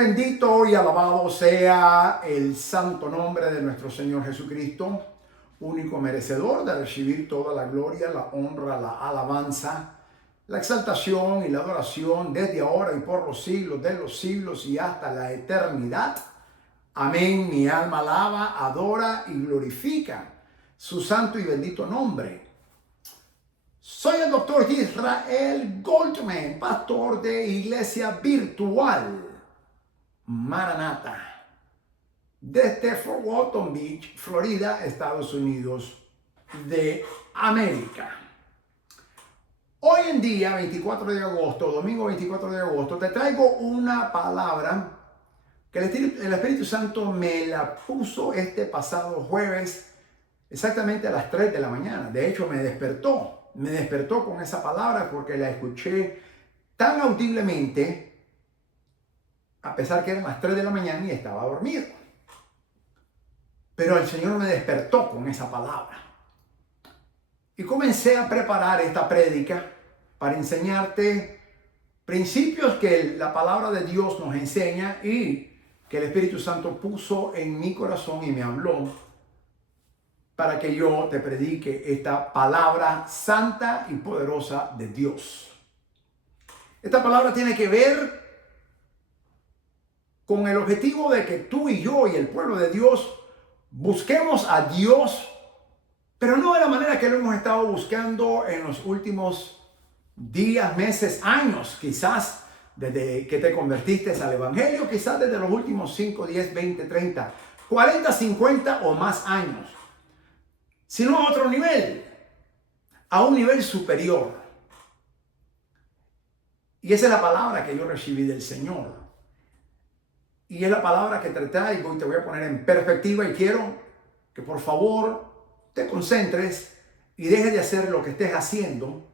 Bendito y alabado sea el santo nombre de nuestro Señor Jesucristo, único merecedor de recibir toda la gloria, la honra, la alabanza, la exaltación y la adoración desde ahora y por los siglos de los siglos y hasta la eternidad. Amén. Mi alma alaba, adora y glorifica su santo y bendito nombre. Soy el doctor Israel Goldman, pastor de Iglesia Virtual Maranata, desde Fort Walton Beach, Florida, Estados Unidos de América. Hoy en día, 24 de agosto, domingo 24 de agosto, te traigo una palabra que el Espíritu Santo me la puso este pasado jueves, exactamente a las 3 de la mañana. De hecho, me despertó con esa palabra porque la escuché tan audiblemente, a pesar que eran las 3 de la mañana y estaba dormido. Pero el Señor me despertó con esa palabra. Y comencé a preparar esta prédica para enseñarte principios que la palabra de Dios nos enseña y que el Espíritu Santo puso en mi corazón y me habló para que yo te predique esta palabra santa y poderosa de Dios. Esta palabra tiene que ver con el objetivo de que tú y yo y el pueblo de Dios busquemos a Dios, pero no de la manera que lo hemos estado buscando en los últimos días, meses, años, quizás desde que te convertiste al Evangelio, quizás desde los últimos 5, 10, 20, 30, 40, 50 o más años, sino a otro nivel, a un nivel superior. Y esa es la palabra que yo recibí del Señor. Y es la palabra que te traigo y te voy a poner en perspectiva y quiero que por favor te concentres y dejes de hacer lo que estés haciendo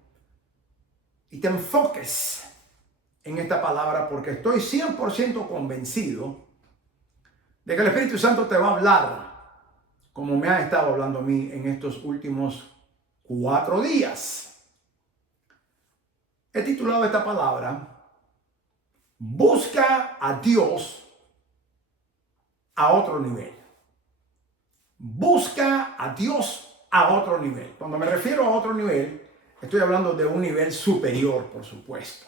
y te enfoques en esta palabra porque estoy 100% convencido de que el Espíritu Santo te va a hablar como me ha estado hablando a mí en estos últimos 4 días. He titulado esta palabra Busca a Dios a otro nivel. Busca a Dios a otro nivel. Cuando me refiero a otro nivel, estoy hablando de un nivel superior, por supuesto.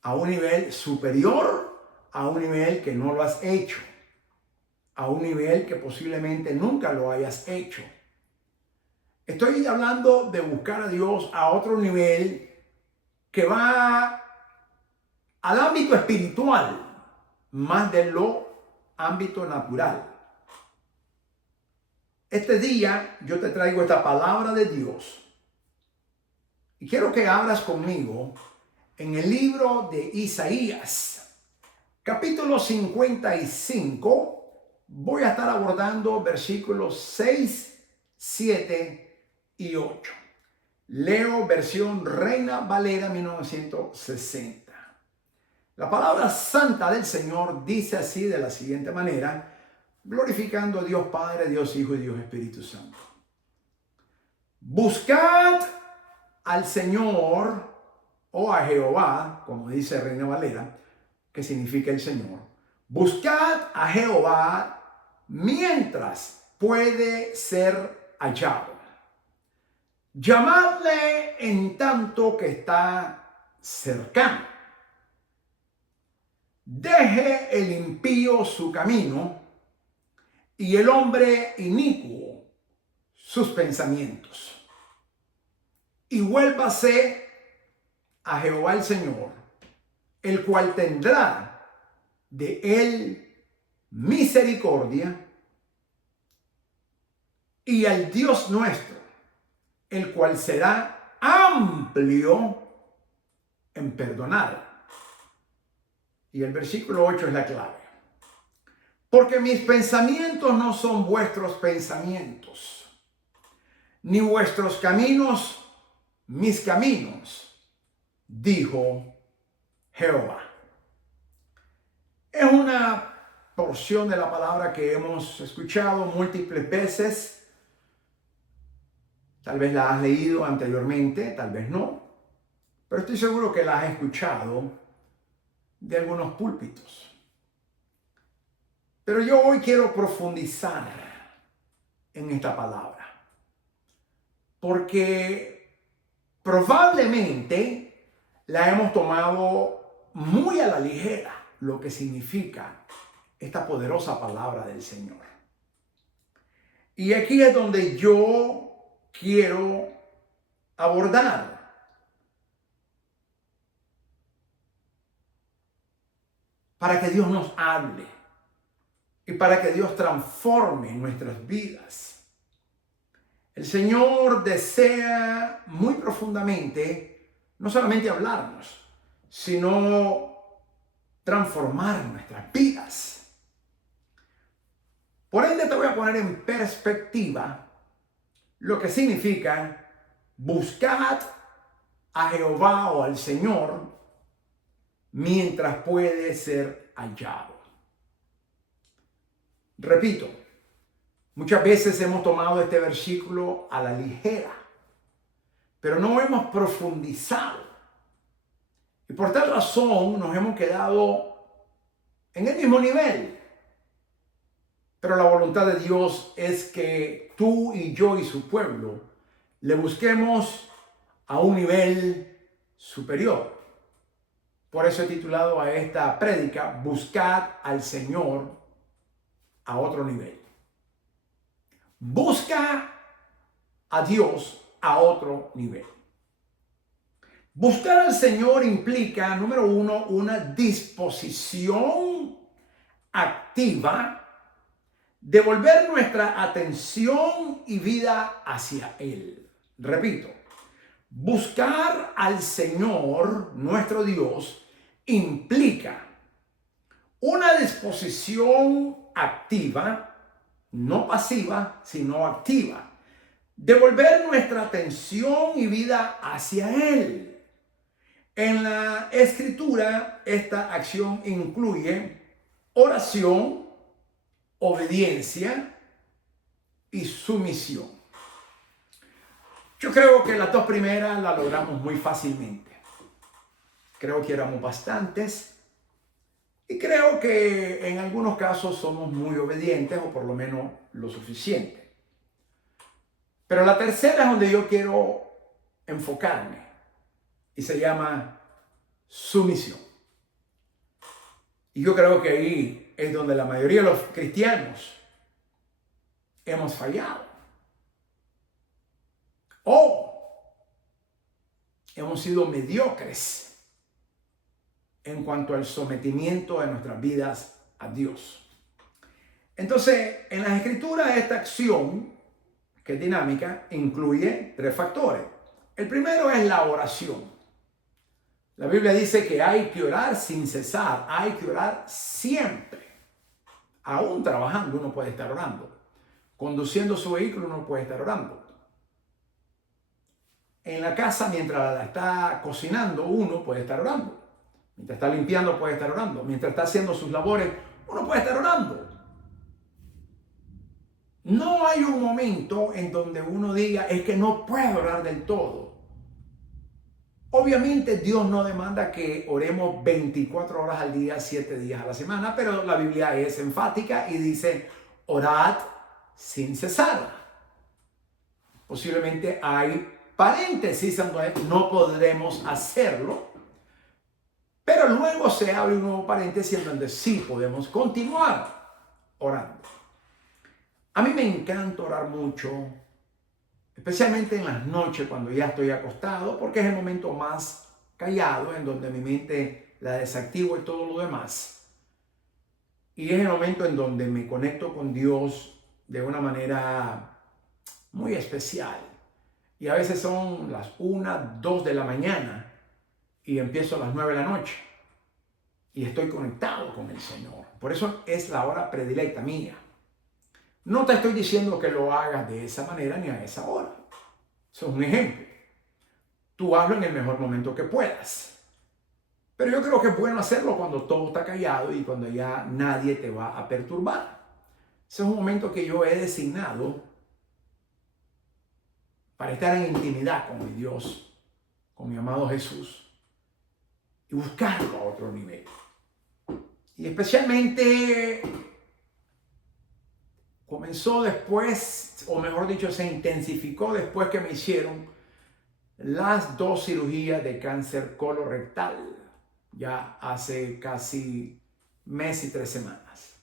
A un nivel superior, a un nivel que no lo has hecho. A un nivel que posiblemente nunca lo hayas hecho. Estoy hablando de buscar a Dios a otro nivel que va al ámbito espiritual, más de lo ámbito natural. Este día yo te traigo esta palabra de Dios y quiero que abras conmigo en el libro de Isaías, capítulo 55. Voy a estar abordando versículos 6, 7 y 8. Leo versión Reina Valera 1960. La palabra santa del Señor dice así de la siguiente manera, glorificando a Dios Padre, Dios Hijo y Dios Espíritu Santo. Buscad al Señor o a Jehová, como dice Reina Valera, que significa el Señor. Buscad a Jehová mientras puede ser hallado. Llamadle en tanto que está cercano. Deje el impío su camino y el hombre inicuo sus pensamientos. Y vuélvase a Jehová el Señor, el cual tendrá de él misericordia, y al Dios nuestro, el cual será amplio en perdonar. Y el versículo 8 es la clave. Porque mis pensamientos no son vuestros pensamientos, ni vuestros caminos mis caminos, dijo Jehová. Es una porción de la palabra que hemos escuchado múltiples veces. Tal vez la has leído anteriormente, tal vez no, pero estoy seguro que la has escuchado de algunos púlpitos. Pero yo hoy quiero profundizar en esta palabra, porque probablemente la hemos tomado muy a la ligera, lo que significa esta poderosa palabra del Señor. Y aquí es donde yo quiero abordar para que Dios nos hable y para que Dios transforme nuestras vidas. El Señor desea muy profundamente no solamente hablarnos, sino transformar nuestras vidas. Por ende, te voy a poner en perspectiva lo que significa buscar a Jehová o al Señor mientras puede ser hallado. Repito, muchas veces hemos tomado este versículo a la ligera, pero no hemos profundizado. Y por tal razón nos hemos quedado en el mismo nivel. Pero la voluntad de Dios es que tú y yo y su pueblo le busquemos a un nivel superior. Por eso he titulado a esta prédica, Buscar al Señor a otro nivel. Busca a Dios a otro nivel. Buscar al Señor implica, número uno, una disposición activa de volver nuestra atención y vida hacia Él. Repito, buscar al Señor, nuestro Dios, implica una disposición activa, no pasiva, sino activa, de volver nuestra atención y vida hacia Él. En la Escritura, esta acción incluye oración, obediencia y sumisión. Yo creo que las dos primeras las logramos muy fácilmente. Creo que éramos bastantes y creo que en algunos casos somos muy obedientes o por lo menos lo suficiente. Pero la tercera es donde yo quiero enfocarme y se llama sumisión. Y yo creo que ahí es donde la mayoría de los cristianos hemos fallado. O hemos sido mediocres en cuanto al sometimiento de nuestras vidas a Dios. Entonces, en las Escrituras, esta acción, que es dinámica, incluye tres factores. El primero es la oración. La Biblia dice que hay que orar sin cesar, hay que orar siempre. Aún trabajando uno puede estar orando. Conduciendo su vehículo uno puede estar orando. En la casa, mientras la está cocinando, uno puede estar orando. Mientras está limpiando, puede estar orando. Mientras está haciendo sus labores, uno puede estar orando. No hay un momento en donde uno diga, es que no puedo orar del todo. Obviamente Dios no demanda que oremos 24 horas al día, 7 días a la semana, pero la Biblia es enfática y dice, orad sin cesar. Posiblemente hay paréntesis donde no podremos hacerlo, pero luego se abre un nuevo paréntesis en donde sí podemos continuar orando. A mí me encanta orar mucho, especialmente en las noches cuando ya estoy acostado, porque es el momento más callado en donde mi mente la desactivo y todo lo demás. Y es el momento en donde me conecto con Dios de una manera muy especial. Y a veces son las 1, 2 de la mañana y empiezo a las 9 de la noche. Y estoy conectado con el Señor. Por eso es la hora predilecta mía. No te estoy diciendo que lo hagas de esa manera ni a esa hora. Eso es un ejemplo. Tú hazlo en el mejor momento que puedas. Pero yo creo que es bueno hacerlo cuando todo está callado y cuando ya nadie te va a perturbar. Ese es un momento que yo he designado para estar en intimidad con mi Dios, con mi amado Jesús y buscarlo a otro nivel. Y especialmente comenzó después, o mejor dicho, se intensificó después que me hicieron las 2 cirugías de cáncer colorectal, ya hace casi mes y 3 semanas.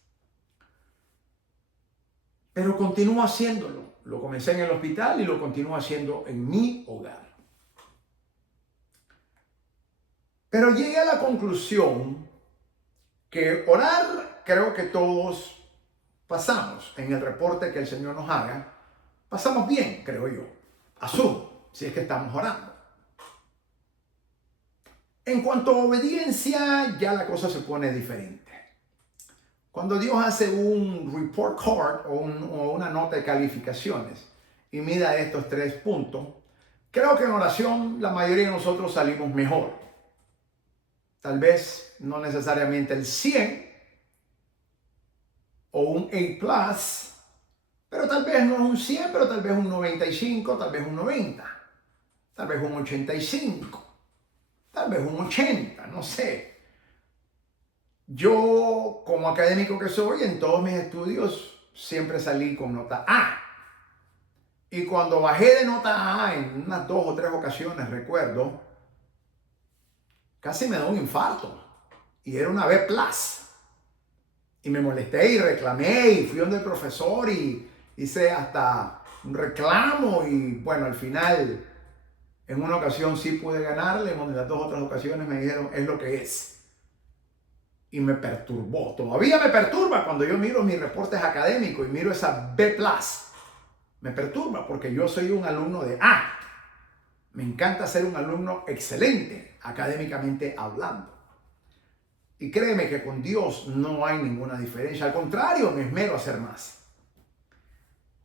Pero continúo haciéndolo. Lo comencé en el hospital y lo continúo haciendo en mi hogar. Pero llegué a la conclusión que orar, creo que todos pasamos en el reporte que el Señor nos haga, pasamos bien, creo yo. Asumo, si es que estamos orando. En cuanto a obediencia, ya la cosa se pone diferente. Cuando Dios hace un report card o una nota de calificaciones y mira estos 3 puntos, creo que en oración la mayoría de nosotros salimos mejor. Tal vez no necesariamente el 100 o un A+, pero tal vez no un 100, pero tal vez un 95, tal vez un 90, tal vez un 85, tal vez un 80, no sé. Yo, como académico que soy, en todos mis estudios siempre salí con nota A. Y cuando bajé de nota A en unas 2 o 3 ocasiones, recuerdo, casi me da un infarto. Y era una B+. Y me molesté y reclamé y fui donde el profesor y hice hasta un reclamo. Y bueno, al final, en una ocasión sí pude ganarle, en las 2 otras ocasiones me dijeron, es lo que es. Y me perturbó. Todavía me perturba cuando yo miro mis reportes académicos y miro esa B+. Me perturba porque yo soy un alumno de A. Me encanta ser un alumno excelente, académicamente hablando. Y créeme que con Dios no hay ninguna diferencia. Al contrario, me esmero a hacer más.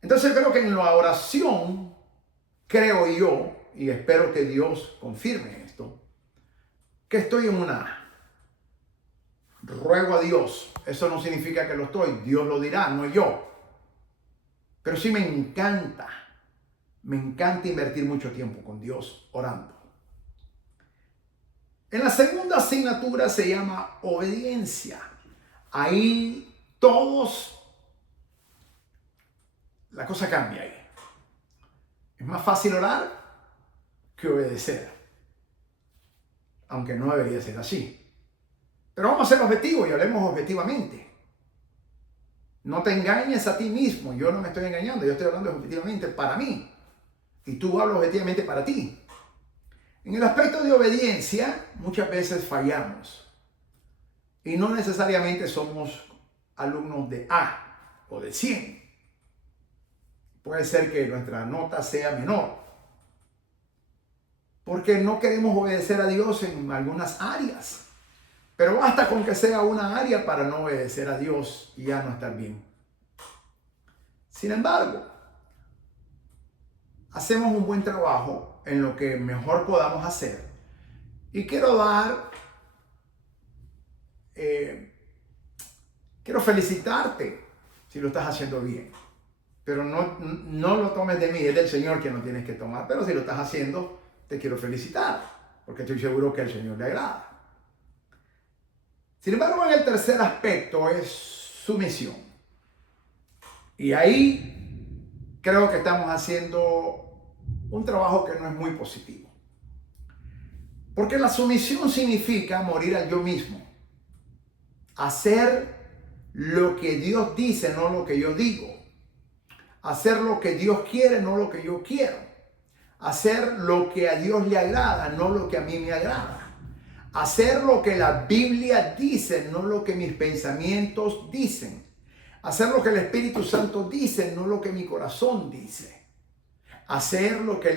Entonces creo que en la oración, creo yo, y espero que Dios confirme esto, que estoy en una A. Ruego a Dios. Eso no significa que lo estoy. Dios lo dirá, no yo. Pero sí me encanta invertir mucho tiempo con Dios orando. En la segunda asignatura se llama obediencia. Ahí la cosa cambia ahí. Es más fácil orar que obedecer. Aunque no debería ser así. Pero vamos a ser objetivos y hablemos objetivamente. No te engañes a ti mismo. Yo no me estoy engañando. Yo estoy hablando objetivamente para mí. Y tú hablas objetivamente para ti. En el aspecto de obediencia, muchas veces fallamos. Y no necesariamente somos alumnos de A o de 100. Puede ser que nuestra nota sea menor. Porque no queremos obedecer a Dios en algunas áreas. Pero basta con que sea una área para no obedecer a Dios y ya no estar bien. Sin embargo, hacemos un buen trabajo en lo que mejor podamos hacer. Y quiero felicitarte si lo estás haciendo bien. Pero no lo tomes de mí, es del Señor que no tienes que tomar. Pero si lo estás haciendo, te quiero felicitar, porque estoy seguro que al Señor le agrada. Sin embargo, en el tercer aspecto es sumisión. Y ahí creo que estamos haciendo un trabajo que no es muy positivo. Porque la sumisión significa morir al yo mismo. Hacer lo que Dios dice, no lo que yo digo. Hacer lo que Dios quiere, no lo que yo quiero. Hacer lo que a Dios le agrada, no lo que a mí me agrada. Hacer lo que la Biblia dice, no lo que mis pensamientos dicen. Hacer lo que el Espíritu Santo dice, no lo que mi corazón dice. Hacer lo que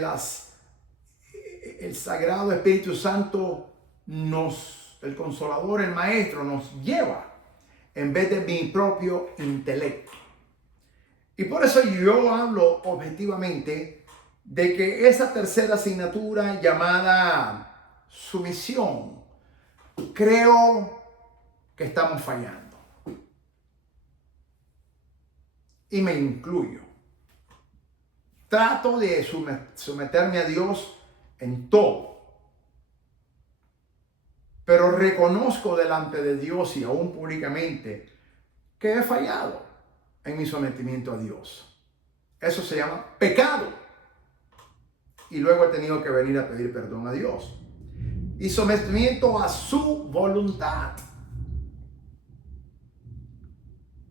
el Sagrado Espíritu Santo el Consolador, el Maestro, nos lleva en vez de mi propio intelecto. Y por eso yo hablo objetivamente de que esa tercera asignatura llamada sumisión, creo que estamos fallando. Y me incluyo. Trato de someterme a Dios en todo. pero reconozco delante de Dios y aún públicamente que he fallado en mi sometimiento a Dios. Eso se llama pecado. Y luego he tenido que venir a pedir perdón a Dios. Y sometimiento a su voluntad.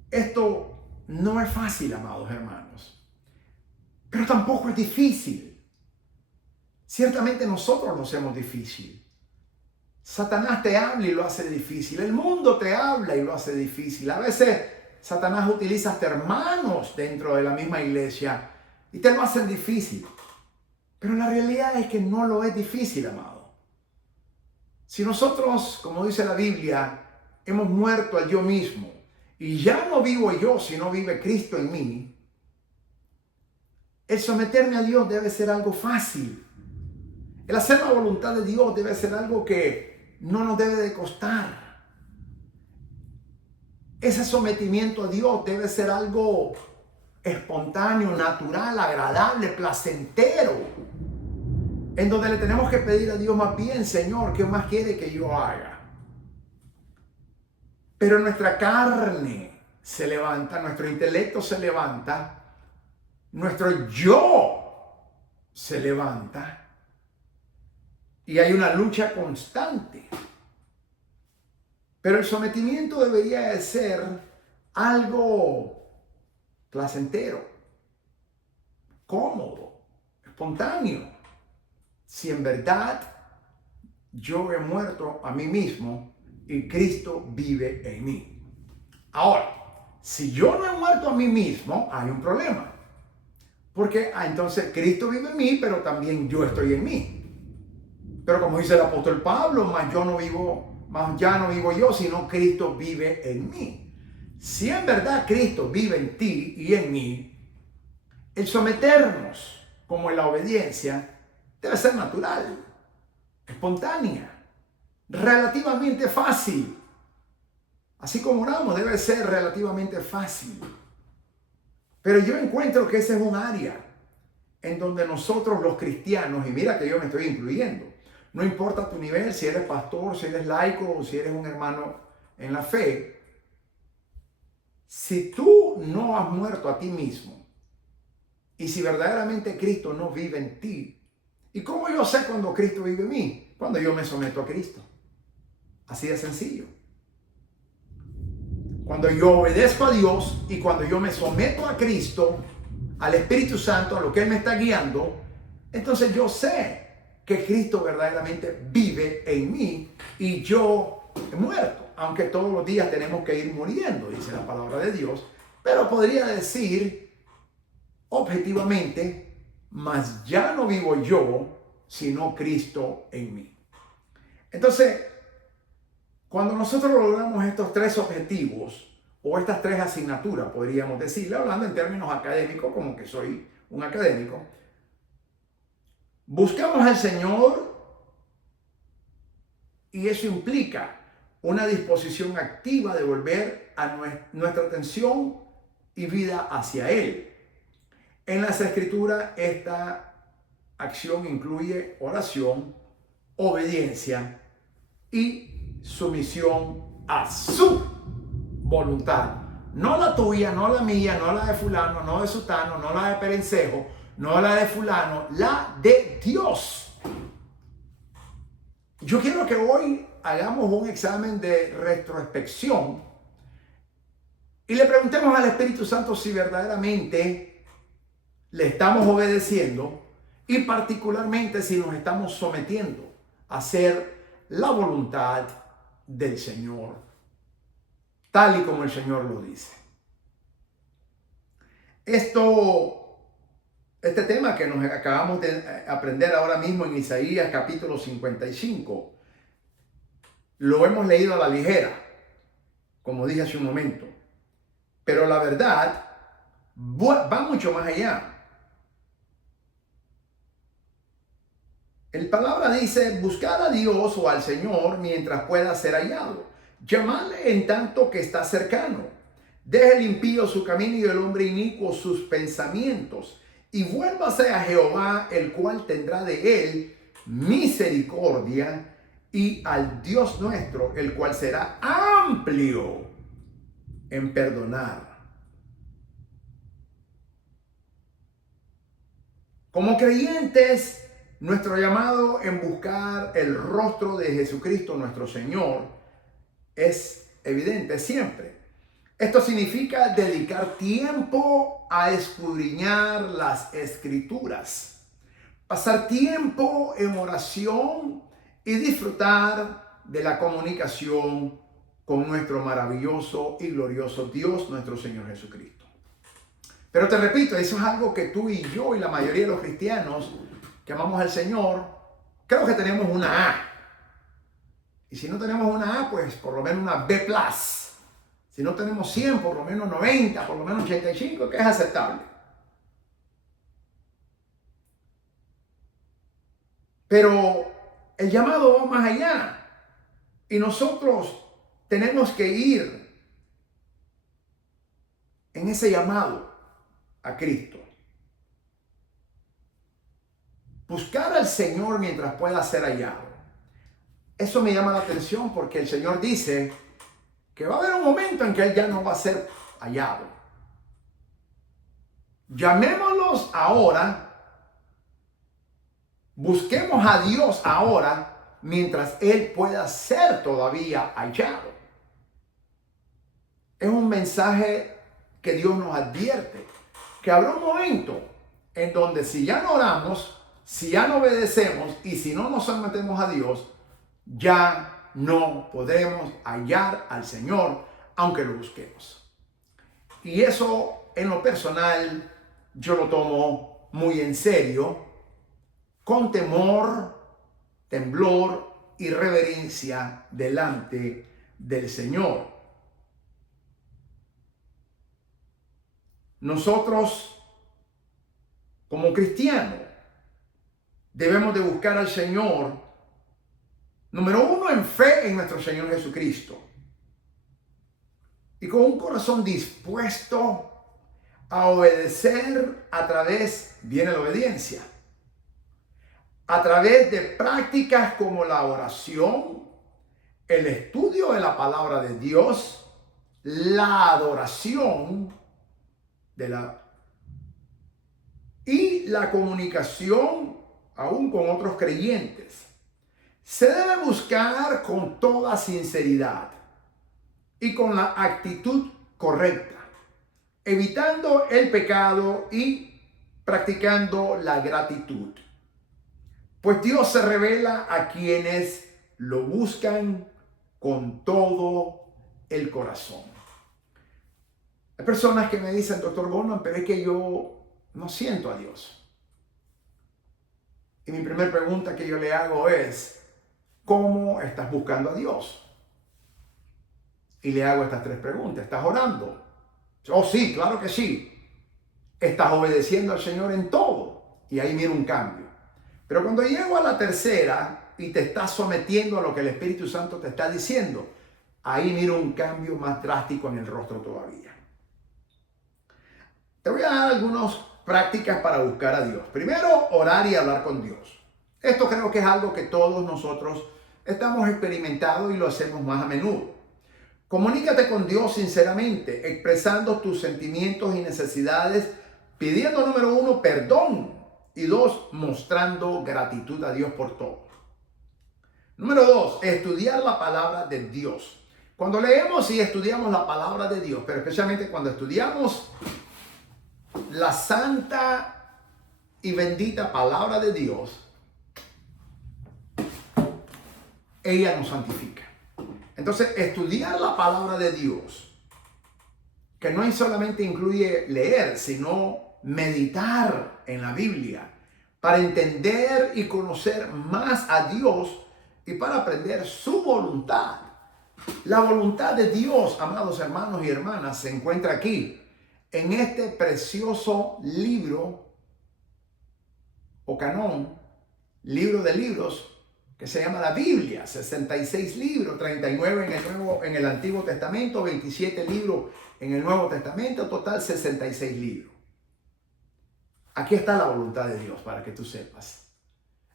Esto no es fácil, amados hermanos, pero tampoco es difícil. Ciertamente nosotros lo hacemos difícil. Satanás te habla y lo hace difícil. El mundo te habla y lo hace difícil. A veces Satanás utiliza hasta hermanos dentro de la misma iglesia y te lo hacen difícil. Pero la realidad es que no lo es difícil, amado. Si nosotros, como dice la Biblia, hemos muerto al yo mismo y ya no vivo yo, sino vive Cristo en mí, el someterme a Dios debe ser algo fácil. El hacer la voluntad de Dios debe ser algo que no nos debe de costar. Ese sometimiento a Dios debe ser algo espontáneo, natural, agradable, placentero, en donde le tenemos que pedir a Dios más bien: Señor, ¿qué más quiere que yo haga? Pero nuestra carne se levanta, nuestro intelecto se levanta, nuestro yo se levanta y hay una lucha constante. Pero el sometimiento debería de ser algo placentero, cómodo, espontáneo. Si en verdad yo he muerto a mí mismo y Cristo vive en mí. Ahora, si yo no he muerto a mí mismo, hay un problema. Porque entonces Cristo vive en mí, pero también yo estoy en mí. Pero como dice el apóstol Pablo, más ya no vivo yo, sino Cristo vive en mí. Si en verdad Cristo vive en ti y en mí, el someternos, como en la obediencia, debe ser natural, espontánea, relativamente fácil. Así como oramos, debe ser relativamente fácil. Pero yo encuentro que ese es un área en donde nosotros los cristianos, y mira que yo me estoy incluyendo, no importa tu nivel, si eres pastor, si eres laico o si eres un hermano en la fe, si tú no has muerto a ti mismo y si verdaderamente Cristo no vive en ti, ¿y cómo yo sé cuando Cristo vive en mí? Cuando yo me someto a Cristo. Así de sencillo. Cuando yo obedezco a Dios y cuando yo me someto a Cristo, al Espíritu Santo, a lo que Él me está guiando, entonces yo sé que Cristo verdaderamente vive en mí y yo he muerto. Aunque todos los días tenemos que ir muriendo, dice la palabra de Dios, pero podría decir objetivamente: mas ya no vivo yo, sino Cristo en mí. Entonces, cuando nosotros logramos estos tres objetivos, o estas tres asignaturas, podríamos decirle, hablando en términos académicos, como que soy un académico, buscamos al Señor y eso implica una disposición activa de volver a nuestra atención y vida hacia Él. En las Escrituras, esta acción incluye oración, obediencia y sumisión a su voluntad. No la tuya, no la mía, no la de fulano, no de sutano, no la de perencejo, no la de fulano, la de Dios. Yo quiero que hoy hagamos un examen de retrospección y le preguntemos al Espíritu Santo si verdaderamente le estamos obedeciendo y particularmente si nos estamos sometiendo a hacer la voluntad del Señor, tal y como el Señor lo dice. Este tema que nos acabamos de aprender ahora mismo en Isaías capítulo 55, lo hemos leído a la ligera, como dije hace un momento, pero la verdad va mucho más allá. El palabra dice: buscar a Dios o al Señor mientras pueda ser hallado. Llamadle en tanto que está cercano. Deje el impío su camino y el hombre inicuo sus pensamientos. Y vuélvase a Jehová, el cual tendrá de él misericordia y al Dios nuestro, el cual será amplio en perdonar. Como creyentes, nuestro llamado en buscar el rostro de Jesucristo nuestro Señor es evidente siempre. Esto significa dedicar tiempo a escudriñar las Escrituras, pasar tiempo en oración y disfrutar de la comunicación con nuestro maravilloso y glorioso Dios, nuestro Señor Jesucristo. Pero te repito, eso es algo que tú y yo y la mayoría de los cristianos que amamos al Señor, creo que tenemos una A. Y si no tenemos una A, pues por lo menos una B+. Si no tenemos 100, por lo menos 90, por lo menos 85, que es aceptable. Pero el llamado va más allá. Y nosotros tenemos que ir en ese llamado a Cristo. Buscar al Señor mientras pueda ser hallado. Eso me llama la atención porque el Señor dice que va a haber un momento en que Él ya no va a ser hallado. Llamémoslos ahora, busquemos a Dios ahora mientras Él pueda ser todavía hallado. Es un mensaje que Dios nos advierte, que habrá un momento en donde si ya no oramos, si ya no obedecemos y si no nos sometemos a Dios, ya no podremos hallar al Señor aunque lo busquemos. Y eso en lo personal yo lo tomo muy en serio, con temor, temblor y reverencia delante del Señor. Nosotros, como cristianos, debemos de buscar al Señor, número uno, en fe en nuestro Señor Jesucristo. Y con un corazón dispuesto a obedecer a través, viene la obediencia, a través de prácticas como la oración, el estudio de la palabra de Dios, la adoración y la comunicación aún con otros creyentes. Se debe buscar con toda sinceridad y con la actitud correcta, evitando el pecado y practicando la gratitud. Pues Dios se revela a quienes lo buscan con todo el corazón. Hay personas que me dicen, Dr. Gorman, pero es que yo no siento a Dios. Y mi primera pregunta que yo le hago es, ¿cómo estás buscando a Dios? Y le hago estas tres preguntas. ¿Estás orando? Oh, sí, claro que sí. ¿Estás obedeciendo al Señor en todo? Y ahí miro un cambio. Pero cuando llego a la tercera y te estás sometiendo a lo que el Espíritu Santo te está diciendo, ahí miro un cambio más drástico en el rostro todavía. Te voy a dar algunas prácticas para buscar a Dios. Primero, orar y hablar con Dios. Esto creo que es algo que todos nosotros estamos experimentando y lo hacemos más a menudo. Comunícate con Dios sinceramente, expresando tus sentimientos y necesidades, pidiendo, número uno, perdón, y dos, mostrando gratitud a Dios por todo. Número dos, estudiar la palabra de Dios. Cuando leemos y estudiamos la palabra de Dios, pero especialmente cuando estudiamos la santa y bendita palabra de Dios, ella nos santifica. Entonces, estudiar la palabra de Dios, que no solamente incluye leer, sino meditar en la Biblia, para entender y conocer más a Dios y para aprender su voluntad. La voluntad de Dios, amados hermanos y hermanas, se encuentra aquí, en este precioso libro o canón, libro de libros, que se llama la Biblia. 66 libros, 39 en el Antiguo Testamento, 27 libros en el Nuevo Testamento, total 66 libros. Aquí está la voluntad de Dios, para que tú sepas.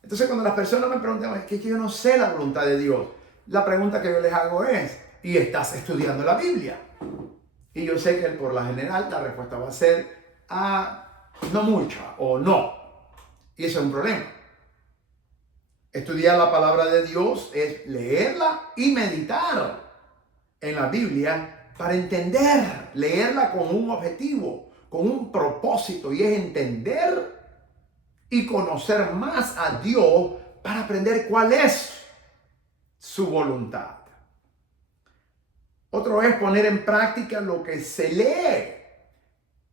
Entonces cuando las personas me preguntan, es que yo no sé la voluntad de Dios, la pregunta que yo les hago es, ¿y estás estudiando la Biblia? Y yo sé que por lo general la respuesta va a ser, no mucha o no. Y eso es un problema. Estudiar la palabra de Dios es leerla y meditar en la Biblia para entender, leerla con un objetivo, con un propósito, y es entender y conocer más a Dios para aprender cuál es su voluntad. Otro es poner en práctica lo que se lee.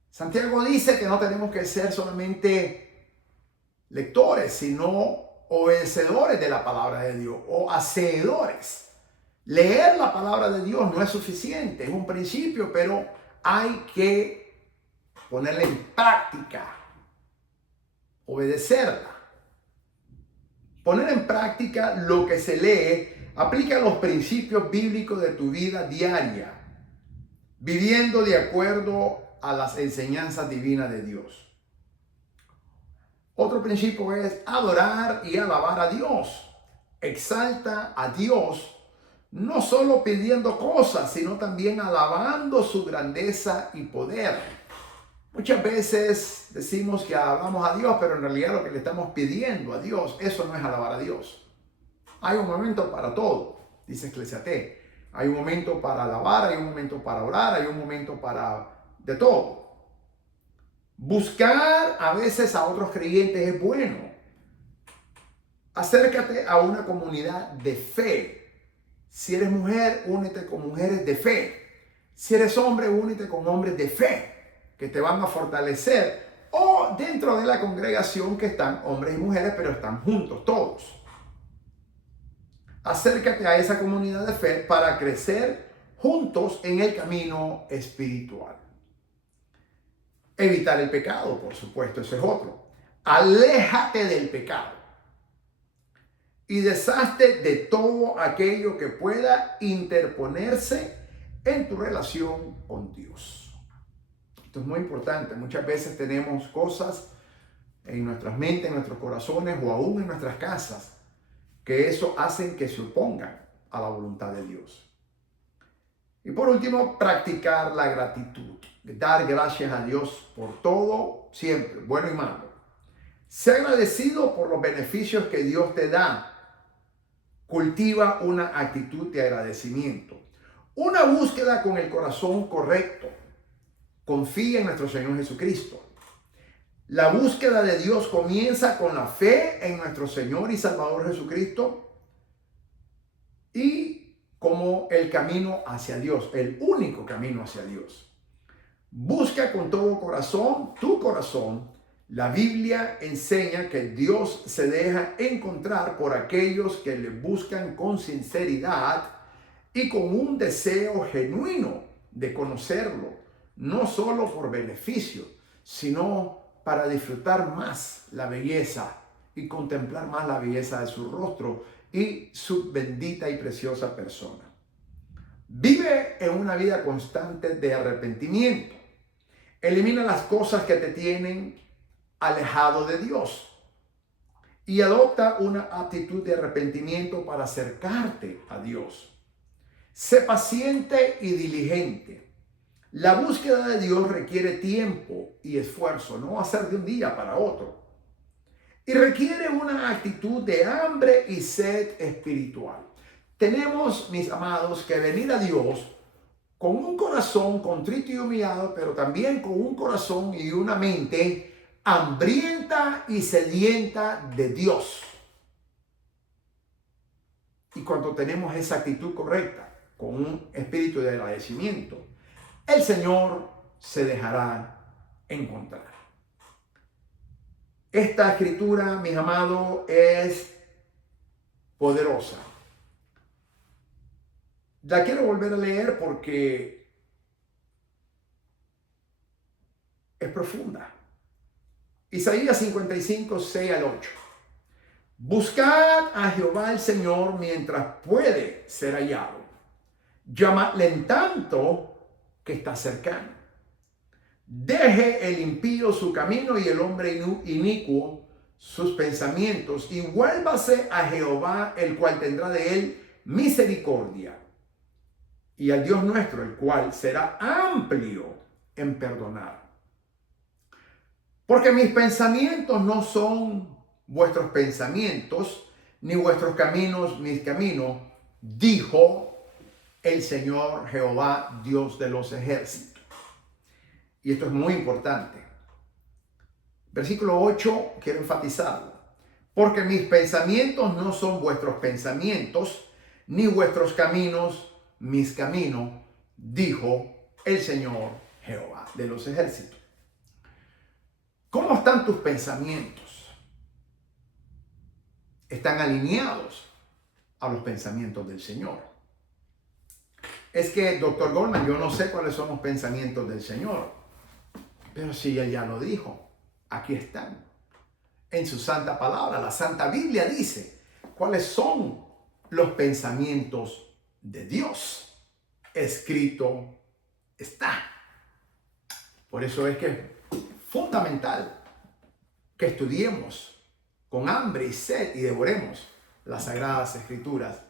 Santiago dice que no tenemos que ser solamente lectores, sino obedecedores de la palabra de Dios o hacedores. Leer la palabra de Dios no es suficiente, es un principio, pero hay que ponerla en práctica, obedecerla. Poner en práctica lo que se lee aplica los principios bíblicos de tu vida diaria, viviendo de acuerdo a las enseñanzas divinas de Dios. Otro principio es adorar y alabar a Dios. Exalta a Dios, no solo pidiendo cosas, sino también alabando su grandeza y poder. Muchas veces decimos que alabamos a Dios, pero en realidad lo que le estamos pidiendo a Dios, eso no es alabar a Dios. Hay un momento para todo, dice Eclesiastés. Hay un momento para alabar, hay un momento para orar, hay un momento para de todo. Buscar a veces a otros creyentes es bueno. Acércate a una comunidad de fe. Si eres mujer, únete con mujeres de fe. Si eres hombre, únete con hombres de fe que te van a fortalecer. O dentro de la congregación que están hombres y mujeres, pero están juntos todos. Acércate a esa comunidad de fe para crecer juntos en el camino espiritual. Evitar el pecado, por supuesto, ese es otro. Aléjate del pecado y deshazte de todo aquello que pueda interponerse en tu relación con Dios. Esto es muy importante. Muchas veces tenemos cosas en nuestras mentes, en nuestros corazones o aún en nuestras casas que eso hacen que se opongan a la voluntad de Dios. Y por último, practicar la gratitud. Dar gracias a Dios por todo, siempre, bueno y malo. Sé agradecido por los beneficios que Dios te da. Cultiva una actitud de agradecimiento. Una búsqueda con el corazón correcto. Confía en nuestro Señor Jesucristo. La búsqueda de Dios comienza con la fe en nuestro Señor y Salvador Jesucristo y como el camino hacia Dios, el único camino hacia Dios. Busca con todo corazón, tu corazón. La Biblia enseña que Dios se deja encontrar por aquellos que le buscan con sinceridad y con un deseo genuino de conocerlo, no solo por beneficio, sino para disfrutar más la belleza y contemplar más la belleza de su rostro y su bendita y preciosa persona. Vive en una vida constante de arrepentimiento. Elimina las cosas que te tienen alejado de Dios y adopta una actitud de arrepentimiento para acercarte a Dios. Sé paciente y diligente. La búsqueda de Dios requiere tiempo y esfuerzo, no va a ser de un día para otro. Y requiere una actitud de hambre y sed espiritual. Tenemos, mis amados, que venir a Dios con un corazón contrito y humillado, pero también con un corazón y una mente hambrienta y sedienta de Dios. Y cuando tenemos esa actitud correcta, con un espíritu de agradecimiento, el Señor se dejará encontrar. Esta escritura, mis amados, es poderosa. La quiero volver a leer porque es profunda. Isaías 55, 6 al 8. Buscad a Jehová el Señor mientras puede ser hallado. Llamadle en tanto que está cercano. Deje el impío su camino y el hombre inicuo sus pensamientos y vuélvase a Jehová, el cual tendrá de él misericordia, y al Dios nuestro, el cual será amplio en perdonar. Porque mis pensamientos no son vuestros pensamientos, ni vuestros caminos mis caminos, dijo el Señor Jehová, Dios de los ejércitos. Y esto es muy importante. Versículo 8, quiero enfatizarlo. Porque mis pensamientos no son vuestros pensamientos, ni vuestros caminos mis caminos, dijo el Señor Jehová de los ejércitos. ¿Cómo están tus pensamientos? ¿Están alineados a los pensamientos del Señor? Es que, doctor Goldman, yo no sé cuáles son los pensamientos del Señor, pero si Él ya lo dijo, aquí están. En su santa palabra, la Santa Biblia dice cuáles son los pensamientos de Dios. Escrito está. Por eso es que es fundamental que estudiemos con hambre y sed y devoremos las Sagradas Escrituras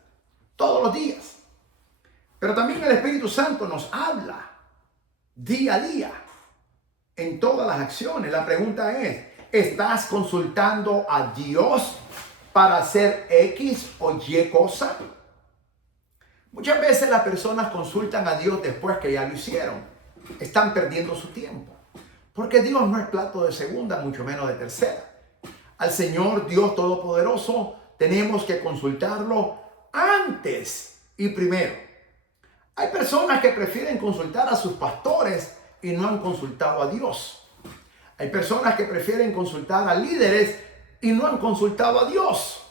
todos los días. Pero también el Espíritu Santo nos habla día a día en todas las acciones. La pregunta es, ¿estás consultando a Dios para hacer X o Y cosa? Muchas veces las personas consultan a Dios después que ya lo hicieron. Están perdiendo su tiempo. Porque Dios no es plato de segunda, mucho menos de tercera. Al Señor Dios Todopoderoso tenemos que consultarlo antes y primero. Hay personas que prefieren consultar a sus pastores y no han consultado a Dios. Hay personas que prefieren consultar a líderes y no han consultado a Dios.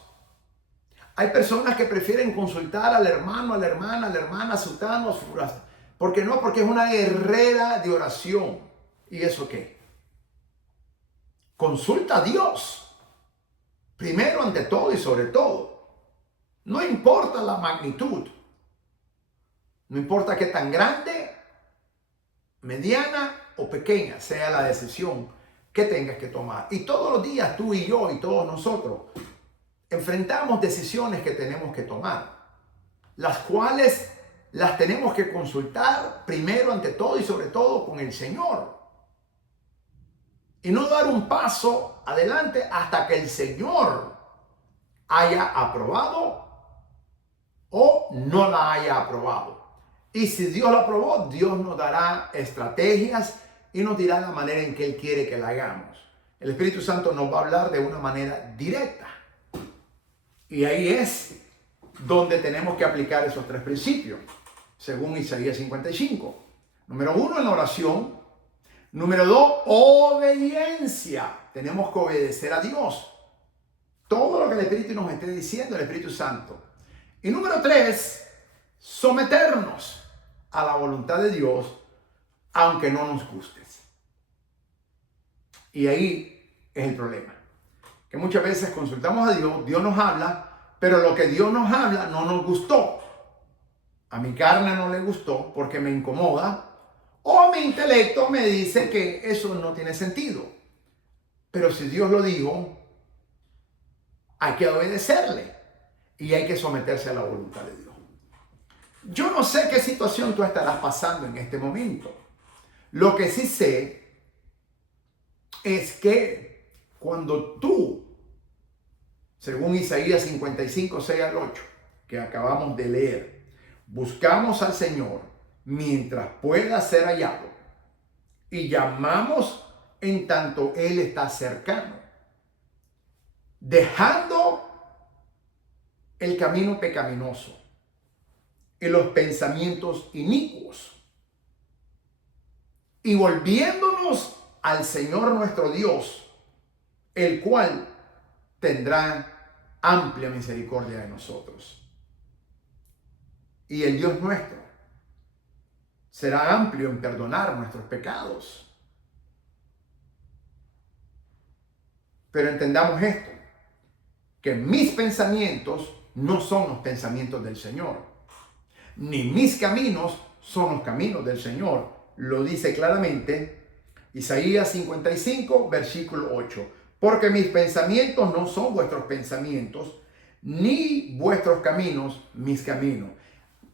Hay personas que prefieren consultar al hermano, a la hermana, a sutano, a su... ¿Por qué no? Porque es una guerrera de oración. ¿Y eso qué? Consulta a Dios. Primero, ante todo y sobre todo. No importa la magnitud. No importa qué tan grande, mediana o pequeña sea la decisión que tengas que tomar. Y todos los días tú y yo y todos nosotros enfrentamos decisiones que tenemos que tomar, las cuales las tenemos que consultar primero ante todo y sobre todo con el Señor. Y no dar un paso adelante hasta que el Señor haya aprobado o no la haya aprobado. Y si Dios la aprobó, Dios nos dará estrategias y nos dirá la manera en que Él quiere que la hagamos. El Espíritu Santo nos va a hablar de una manera directa. Y ahí es donde tenemos que aplicar esos tres principios, según Isaías 55. Número 1, en oración. Número 2, obediencia. Tenemos que obedecer a Dios. Todo lo que el Espíritu nos esté diciendo, el Espíritu Santo. Y número 3, someternos a la voluntad de Dios, aunque no nos guste. Y ahí es el problema. Que muchas veces consultamos a Dios, Dios nos habla, pero lo que Dios nos habla no nos gustó. A mi carne no le gustó porque me incomoda, o mi intelecto me dice que eso no tiene sentido. Pero si Dios lo dijo, hay que obedecerle y hay que someterse a la voluntad de Dios. Yo no sé qué situación tú estarás pasando en este momento. Lo que sí sé es que cuando tú, según Isaías 55, 6 al 8, que acabamos de leer, buscamos al Señor mientras pueda ser hallado y llamamos en tanto Él está cercano, dejando el camino pecaminoso y los pensamientos inicuos y volviéndonos al Señor nuestro Dios, el cual tendrá amplia misericordia de nosotros. Y el Dios nuestro será amplio en perdonar nuestros pecados. Pero entendamos esto, que mis pensamientos no son los pensamientos del Señor, ni mis caminos son los caminos del Señor. Lo dice claramente Isaías 55, versículo 8. porque mis pensamientos no son vuestros pensamientos, ni vuestros caminos mis caminos.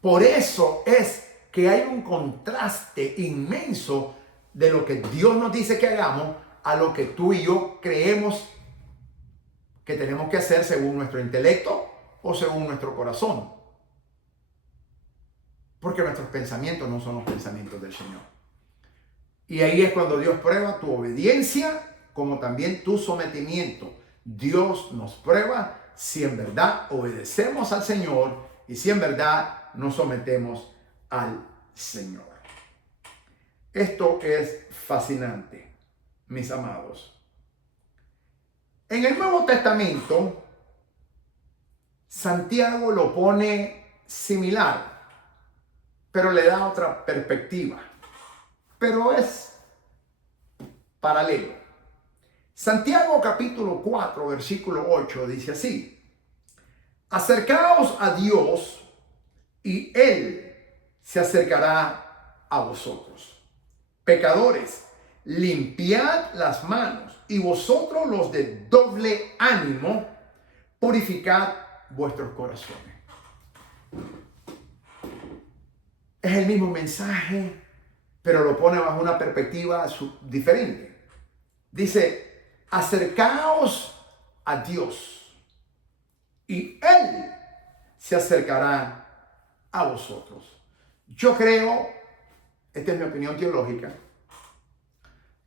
Por eso es que hay un contraste inmenso de lo que Dios nos dice que hagamos a lo que tú y yo creemos que tenemos que hacer según nuestro intelecto o según nuestro corazón. Porque nuestros pensamientos no son los pensamientos del Señor. Y ahí es cuando Dios prueba tu obediencia como también tu sometimiento. Dios nos prueba si en verdad obedecemos al Señor y si en verdad nos sometemos al Señor. Esto es fascinante, mis amados. En el Nuevo Testamento, Santiago lo pone similar, pero le da otra perspectiva. Pero es paralelo. Santiago capítulo 4, versículo 8 dice así: acercaos a Dios y Él se acercará a vosotros. Pecadores, limpiad las manos, y vosotros los de doble ánimo, purificad vuestros corazones. Es el mismo mensaje, pero lo pone bajo una perspectiva diferente. Dice, acercaos a Dios y Él se acercará a vosotros. Yo creo, esta es mi opinión teológica,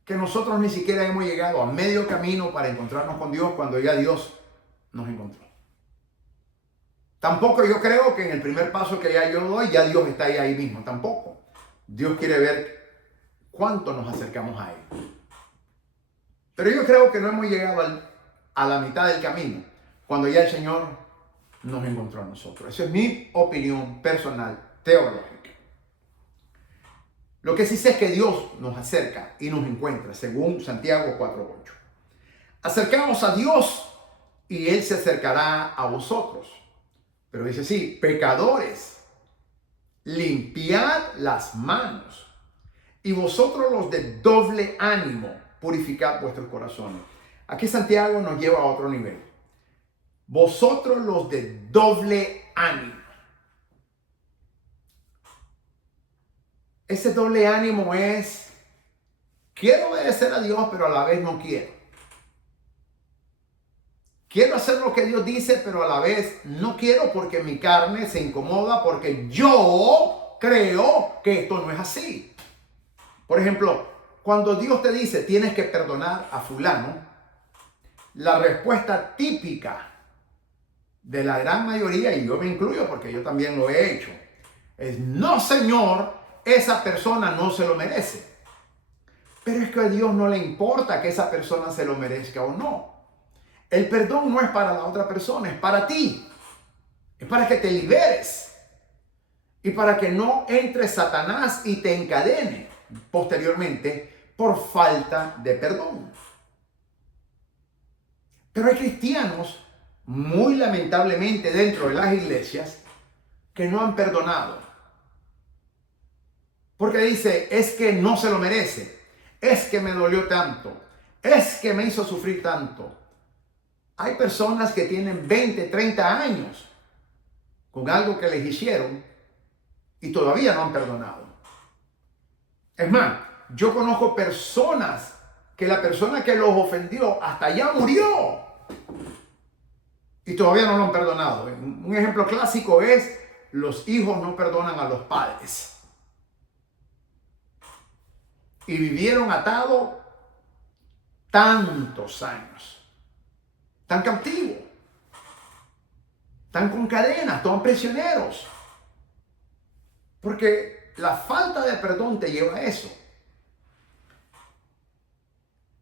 que nosotros ni siquiera hemos llegado a medio camino para encontrarnos con Dios cuando ya Dios nos encontró. Tampoco yo creo que en el primer paso que ya yo doy, ya Dios está ahí mismo. Tampoco. Dios quiere ver cuánto nos acercamos a Él. Pero yo creo que no hemos llegado a la mitad del camino cuando ya el Señor nos encontró a nosotros. Esa es mi opinión personal, teológica. Lo que sí sé es que Dios nos acerca y nos encuentra, según Santiago 4:8. Acercaos a Dios y Él se acercará a vosotros. Pero dice así, pecadores, limpiad las manos, y vosotros los de doble ánimo, purificad vuestros corazones. Aquí Santiago nos lleva a otro nivel. Vosotros los de doble ánimo. Ese doble ánimo es, quiero obedecer a Dios, pero a la vez no quiero. Quiero hacer lo que Dios dice, pero a la vez no quiero porque mi carne se incomoda, porque yo creo que esto no es así. Por ejemplo, cuando Dios te dice tienes que perdonar a fulano, la respuesta típica de la gran mayoría, y yo me incluyo porque yo también lo he hecho, es no, Señor, esa persona no se lo merece. Pero es que a Dios no le importa que esa persona se lo merezca o no. El perdón no es para la otra persona, es para ti. Es para que te liberes. Y para que no entre Satanás y te encadene posteriormente por falta de perdón. Pero hay cristianos, muy lamentablemente dentro de las iglesias, que no han perdonado. Porque dice, es que no se lo merece. Es que me dolió tanto. Es que me hizo sufrir tanto. Hay personas que tienen 20, 30 años con algo que les hicieron y todavía no han perdonado. Es más, yo conozco personas que la persona que los ofendió hasta ya murió y todavía no lo han perdonado. Un ejemplo clásico es los hijos no perdonan a los padres. Y vivieron atados tantos años. Están cautivos, están con cadenas, están prisioneros. Porque la falta de perdón te lleva a eso.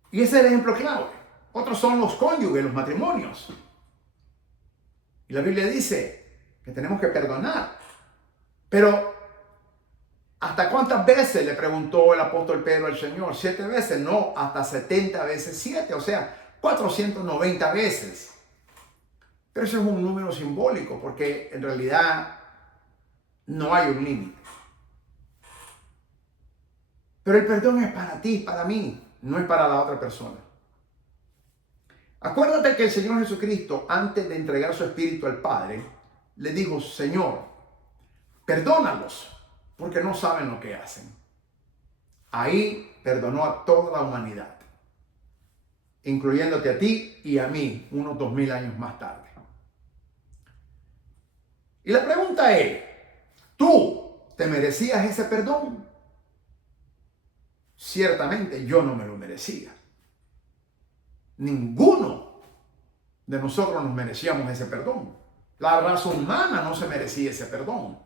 Y ese es el ejemplo clave. Otros son los cónyuges, los matrimonios. Y la Biblia dice que tenemos que perdonar. Pero, ¿hasta cuántas veces le preguntó el apóstol Pedro al Señor? 7 veces, no, hasta 70 veces 7, o sea, 490 veces. Pero eso es un número simbólico porque en realidad no hay un límite. Pero el perdón es para ti, para mí, no es para la otra persona. Acuérdate que el Señor Jesucristo, antes de entregar su espíritu al Padre, le dijo: Señor, perdónalos, porque no saben lo que hacen. Ahí perdonó a toda la humanidad, incluyéndote a ti y a mí, unos 2000 años más tarde. Y la pregunta es, ¿tú te merecías ese perdón? Ciertamente yo no me lo merecía. Ninguno de nosotros nos merecíamos ese perdón. La raza humana no se merecía ese perdón.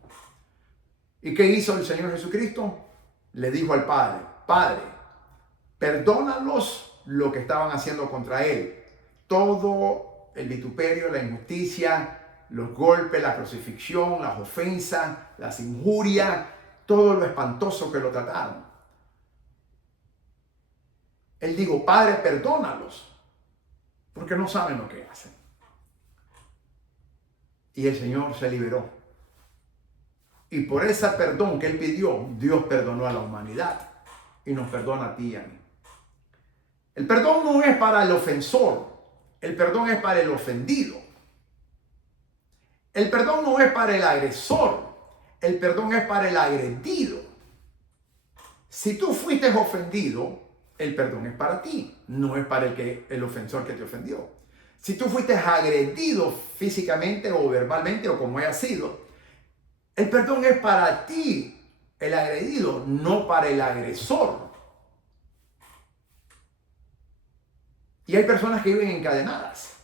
¿Y qué hizo el Señor Jesucristo? Le dijo al Padre: Padre, perdónalos lo que estaban haciendo contra Él. Todo el vituperio, la injusticia, los golpes, la crucifixión, las ofensas, las injurias, todo lo espantoso que lo trataron. Él dijo: Padre, perdónalos, porque no saben lo que hacen. Y el Señor se liberó. Y por ese perdón que Él pidió, Dios perdonó a la humanidad y nos perdona a ti y a mí. El perdón no es para el ofensor, el perdón es para el ofendido. El perdón no es para el agresor, el perdón es para el agredido. Si tú fuiste ofendido, el perdón es para ti, no es para el ofensor que te ofendió. Si tú fuiste agredido físicamente o verbalmente o como haya sido, el perdón es para ti, el agredido, no para el agresor. Y hay personas que viven encadenadas.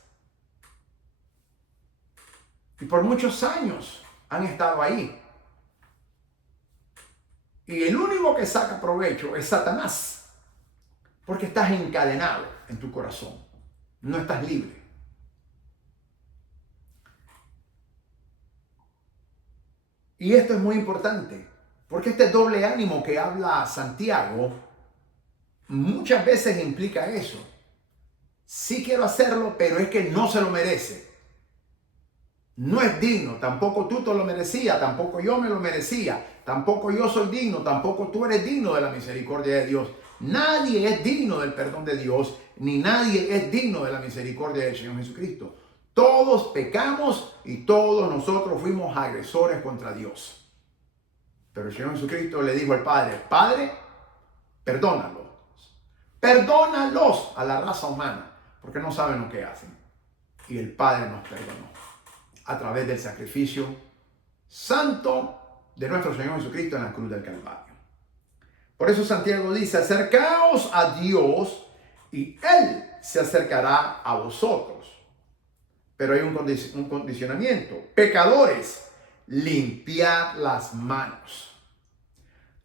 Y por muchos años han estado ahí. Y el único que saca provecho es Satanás. Porque estás encadenado en tu corazón. No estás libre. Y esto es muy importante. Porque este doble ánimo que habla Santiago muchas veces implica eso. Sí quiero hacerlo, pero es que no se lo merece. No es digno, tampoco tú te lo merecías, tampoco yo me lo merecía, tampoco yo soy digno, tampoco tú eres digno de la misericordia de Dios. Nadie es digno del perdón de Dios, ni nadie es digno de la misericordia del Señor Jesucristo. Todos pecamos y todos nosotros fuimos agresores contra Dios. Pero el Señor Jesucristo le dijo al Padre: Padre, perdónalos. Perdónalos a la raza humana, porque no saben lo que hacen. Y el Padre nos perdonó a través del sacrificio santo de nuestro Señor Jesucristo en la cruz del Calvario. Por eso Santiago dice: acercaos a Dios y Él se acercará a vosotros. Pero hay un condicionamiento. Pecadores, limpiad las manos.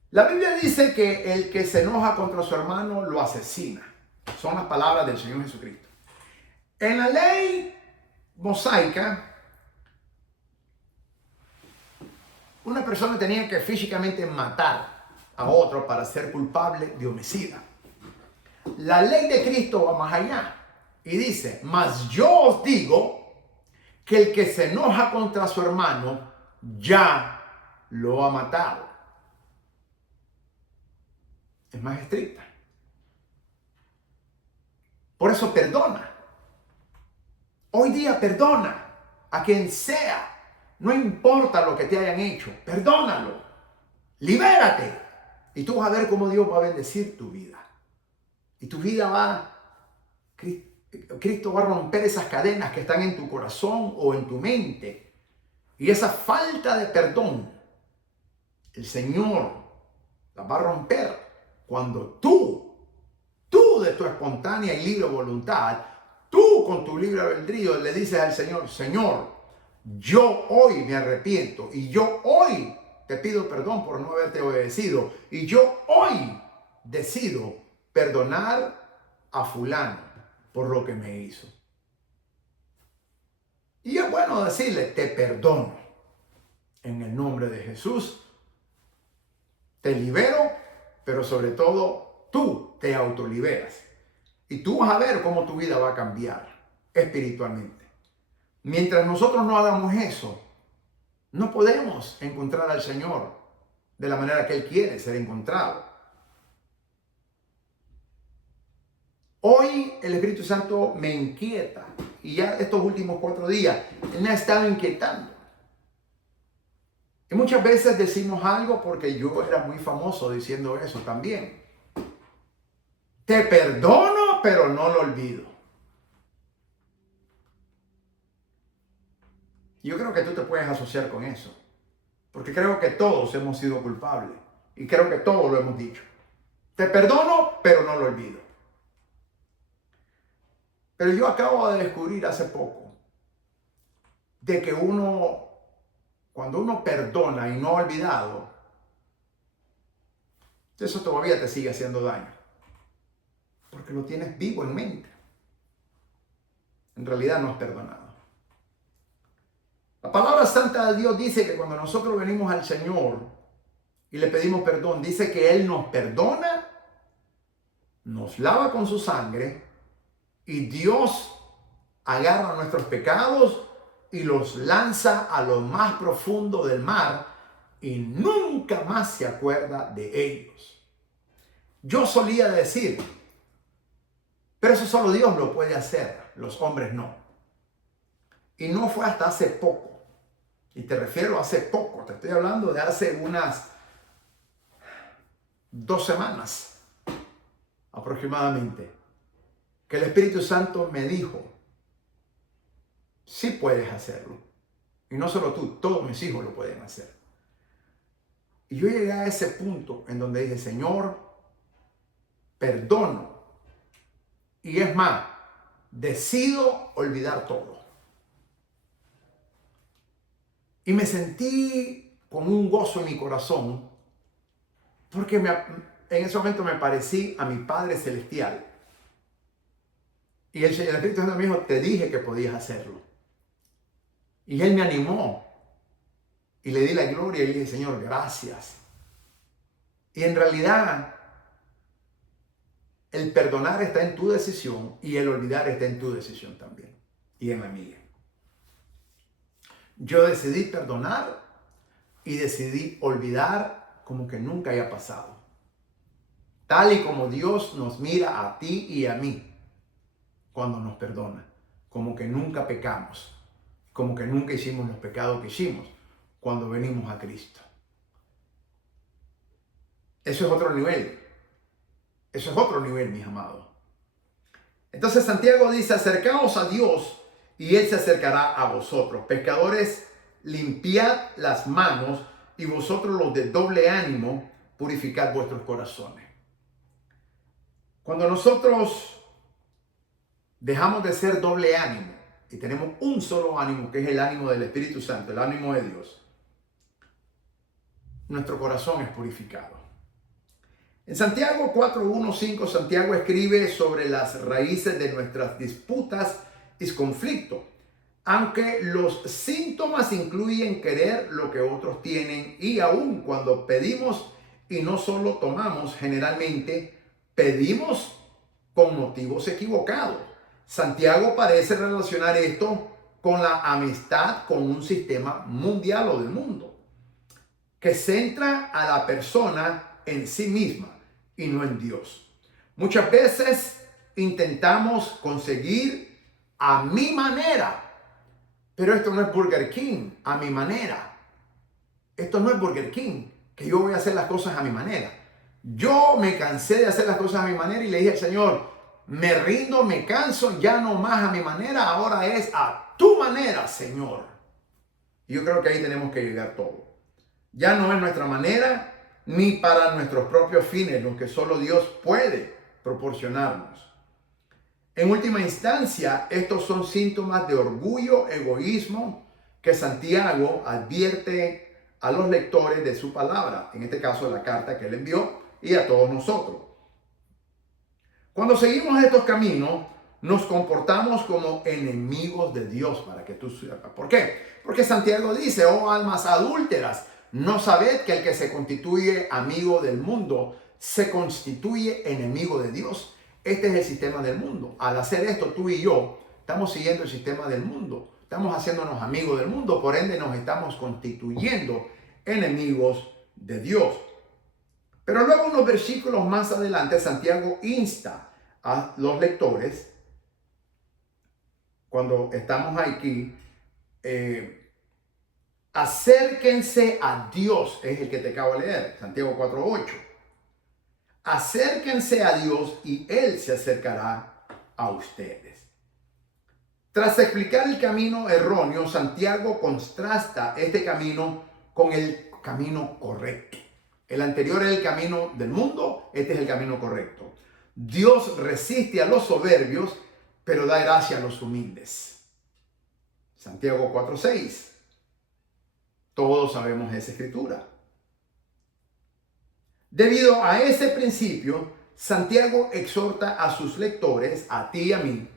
La Biblia dice que el que se enoja contra su hermano lo asesina. Son las palabras del Señor Jesucristo. En la ley mosaica, una persona tenía que físicamente matar a otro para ser culpable de homicida. La ley de Cristo va más allá y dice: mas yo os digo que el que se enoja contra su hermano ya lo ha matado. Es más estricta. Por eso perdona. Hoy día perdona a quien sea. No importa lo que te hayan hecho. Perdónalo. Libérate. Y tú vas a ver cómo Dios va a bendecir tu vida. Y tu vida Cristo va a romper esas cadenas que están en tu corazón o en tu mente. Y esa falta de perdón, el Señor la va a romper cuando tú de tu espontánea y libre voluntad, tú con tu libre albedrío le dices al Señor: Señor, yo hoy me arrepiento y yo hoy te pido perdón por no haberte obedecido y yo hoy decido perdonar a fulano por lo que me hizo. Y es bueno decirle: te perdono en el nombre de Jesús, te libero, pero sobre todo tú te autoliberas. Y tú vas a ver cómo tu vida va a cambiar espiritualmente. Mientras nosotros no hagamos eso, no podemos encontrar al Señor de la manera que Él quiere ser encontrado. Hoy el Espíritu Santo me inquieta y ya estos últimos 4 días Él me ha estado inquietando. Y muchas veces decimos algo porque yo era muy famoso diciendo eso también. Te perdono, pero no lo olvido. Yo creo que tú te puedes asociar con eso, porque creo que todos hemos sido culpables y creo que todos lo hemos dicho. Te perdono, pero no lo olvido. Pero yo acabo de descubrir hace poco de que cuando uno perdona y no ha olvidado, eso todavía te sigue haciendo daño, porque lo tienes vivo en mente. En realidad no has perdonado. La palabra santa de Dios dice que cuando nosotros venimos al Señor y le pedimos perdón, dice que Él nos perdona, nos lava con su sangre y Dios agarra nuestros pecados y los lanza a lo más profundo del mar y nunca más se acuerda de ellos. Yo solía decir, pero eso solo Dios lo puede hacer, los hombres no. Y no fue hasta hace poco, y te refiero a hace poco, te estoy hablando de hace unas 2 semanas aproximadamente, que el Espíritu Santo me dijo, sí puedes hacerlo. Y no solo tú, todos mis hijos lo pueden hacer. Y yo llegué a ese punto en donde dije, Señor, perdono. Y es más, decido olvidar todo. Y me sentí con un gozo en mi corazón, porque en ese momento me parecí a mi Padre Celestial. Y el Espíritu Santo me dijo, te dije que podías hacerlo. Y Él me animó. Y le di la gloria y le dije, Señor, gracias. Y en realidad, el perdonar está en tu decisión y el olvidar está en tu decisión también. Y en la mía. Yo decidí perdonar y decidí olvidar como que nunca haya pasado. Tal y como Dios nos mira a ti y a mí cuando nos perdona. Como que nunca pecamos. Como que nunca hicimos los pecados que hicimos cuando venimos a Cristo. Eso es otro nivel. Eso es otro nivel, mis amados. Entonces Santiago dice, acercaos a Dios y Él se acercará a vosotros. Pecadores, limpiad las manos y vosotros los de doble ánimo, purificad vuestros corazones. Cuando nosotros dejamos de ser doble ánimo y tenemos un solo ánimo, que es el ánimo del Espíritu Santo, el ánimo de Dios, nuestro corazón es purificado. En Santiago 4:1-5, Santiago escribe sobre las raíces de nuestras disputas y conflictos. Aunque los síntomas incluyen querer lo que otros tienen y aun cuando pedimos y no solo tomamos, generalmente pedimos con motivos equivocados. Santiago parece relacionar esto con la amistad con un sistema mundial o del mundo, que centra a la persona en sí misma y no en Dios. Muchas veces intentamos conseguir a mi manera, pero esto no es Burger King, a mi manera. Esto no es Burger King, que yo voy a hacer las cosas a mi manera. Yo me cansé de hacer las cosas a mi manera y le dije al Señor, me rindo, me canso, ya no más a mi manera, ahora es a tu manera, Señor. Y yo creo que ahí tenemos que llegar todo. Ya no es nuestra manera, ni para nuestros propios fines, lo que solo Dios puede proporcionarnos. En última instancia, estos son síntomas de orgullo, egoísmo, que Santiago advierte a los lectores de su palabra, en este caso la carta que él envió, y a todos nosotros. Cuando seguimos estos caminos, nos comportamos como enemigos de Dios, para que tú sepas. ¿Por qué? Porque Santiago dice, oh almas adúlteras, ¿no sabed que el que se constituye amigo del mundo se constituye enemigo de Dios? Este es el sistema del mundo. Al hacer esto, tú y yo estamos siguiendo el sistema del mundo. Estamos haciéndonos amigos del mundo, por ende nos estamos constituyendo enemigos de Dios. Pero luego unos versículos más adelante, Santiago insta a los lectores, cuando estamos aquí, acérquense a Dios, es el que te acabo de leer, Santiago 4:8. Acérquense a Dios y Él se acercará a ustedes. Tras explicar el camino erróneo, Santiago contrasta este camino con el camino correcto. El anterior es el camino del mundo, este es el camino correcto. Dios resiste a los soberbios, pero da gracia a los humildes. Santiago 4:6. Todos sabemos esa escritura. Debido a ese principio, Santiago exhorta a sus lectores, a ti y a mí,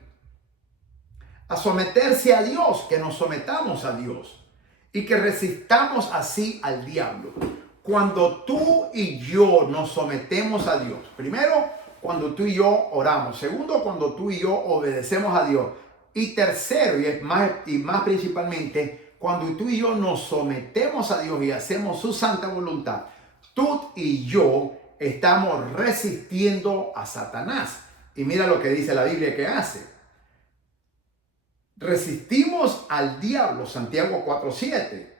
a someterse a Dios, que nos sometamos a Dios y que resistamos así al diablo. Cuando tú y yo nos sometemos a Dios, primero, cuando tú y yo oramos, segundo, cuando tú y yo obedecemos a Dios, y tercero, y más principalmente, cuando tú y yo nos sometemos a Dios y hacemos su santa voluntad, tú y yo estamos resistiendo a Satanás. Y mira lo que dice la Biblia que hace. Resistimos al diablo, Santiago 4:7.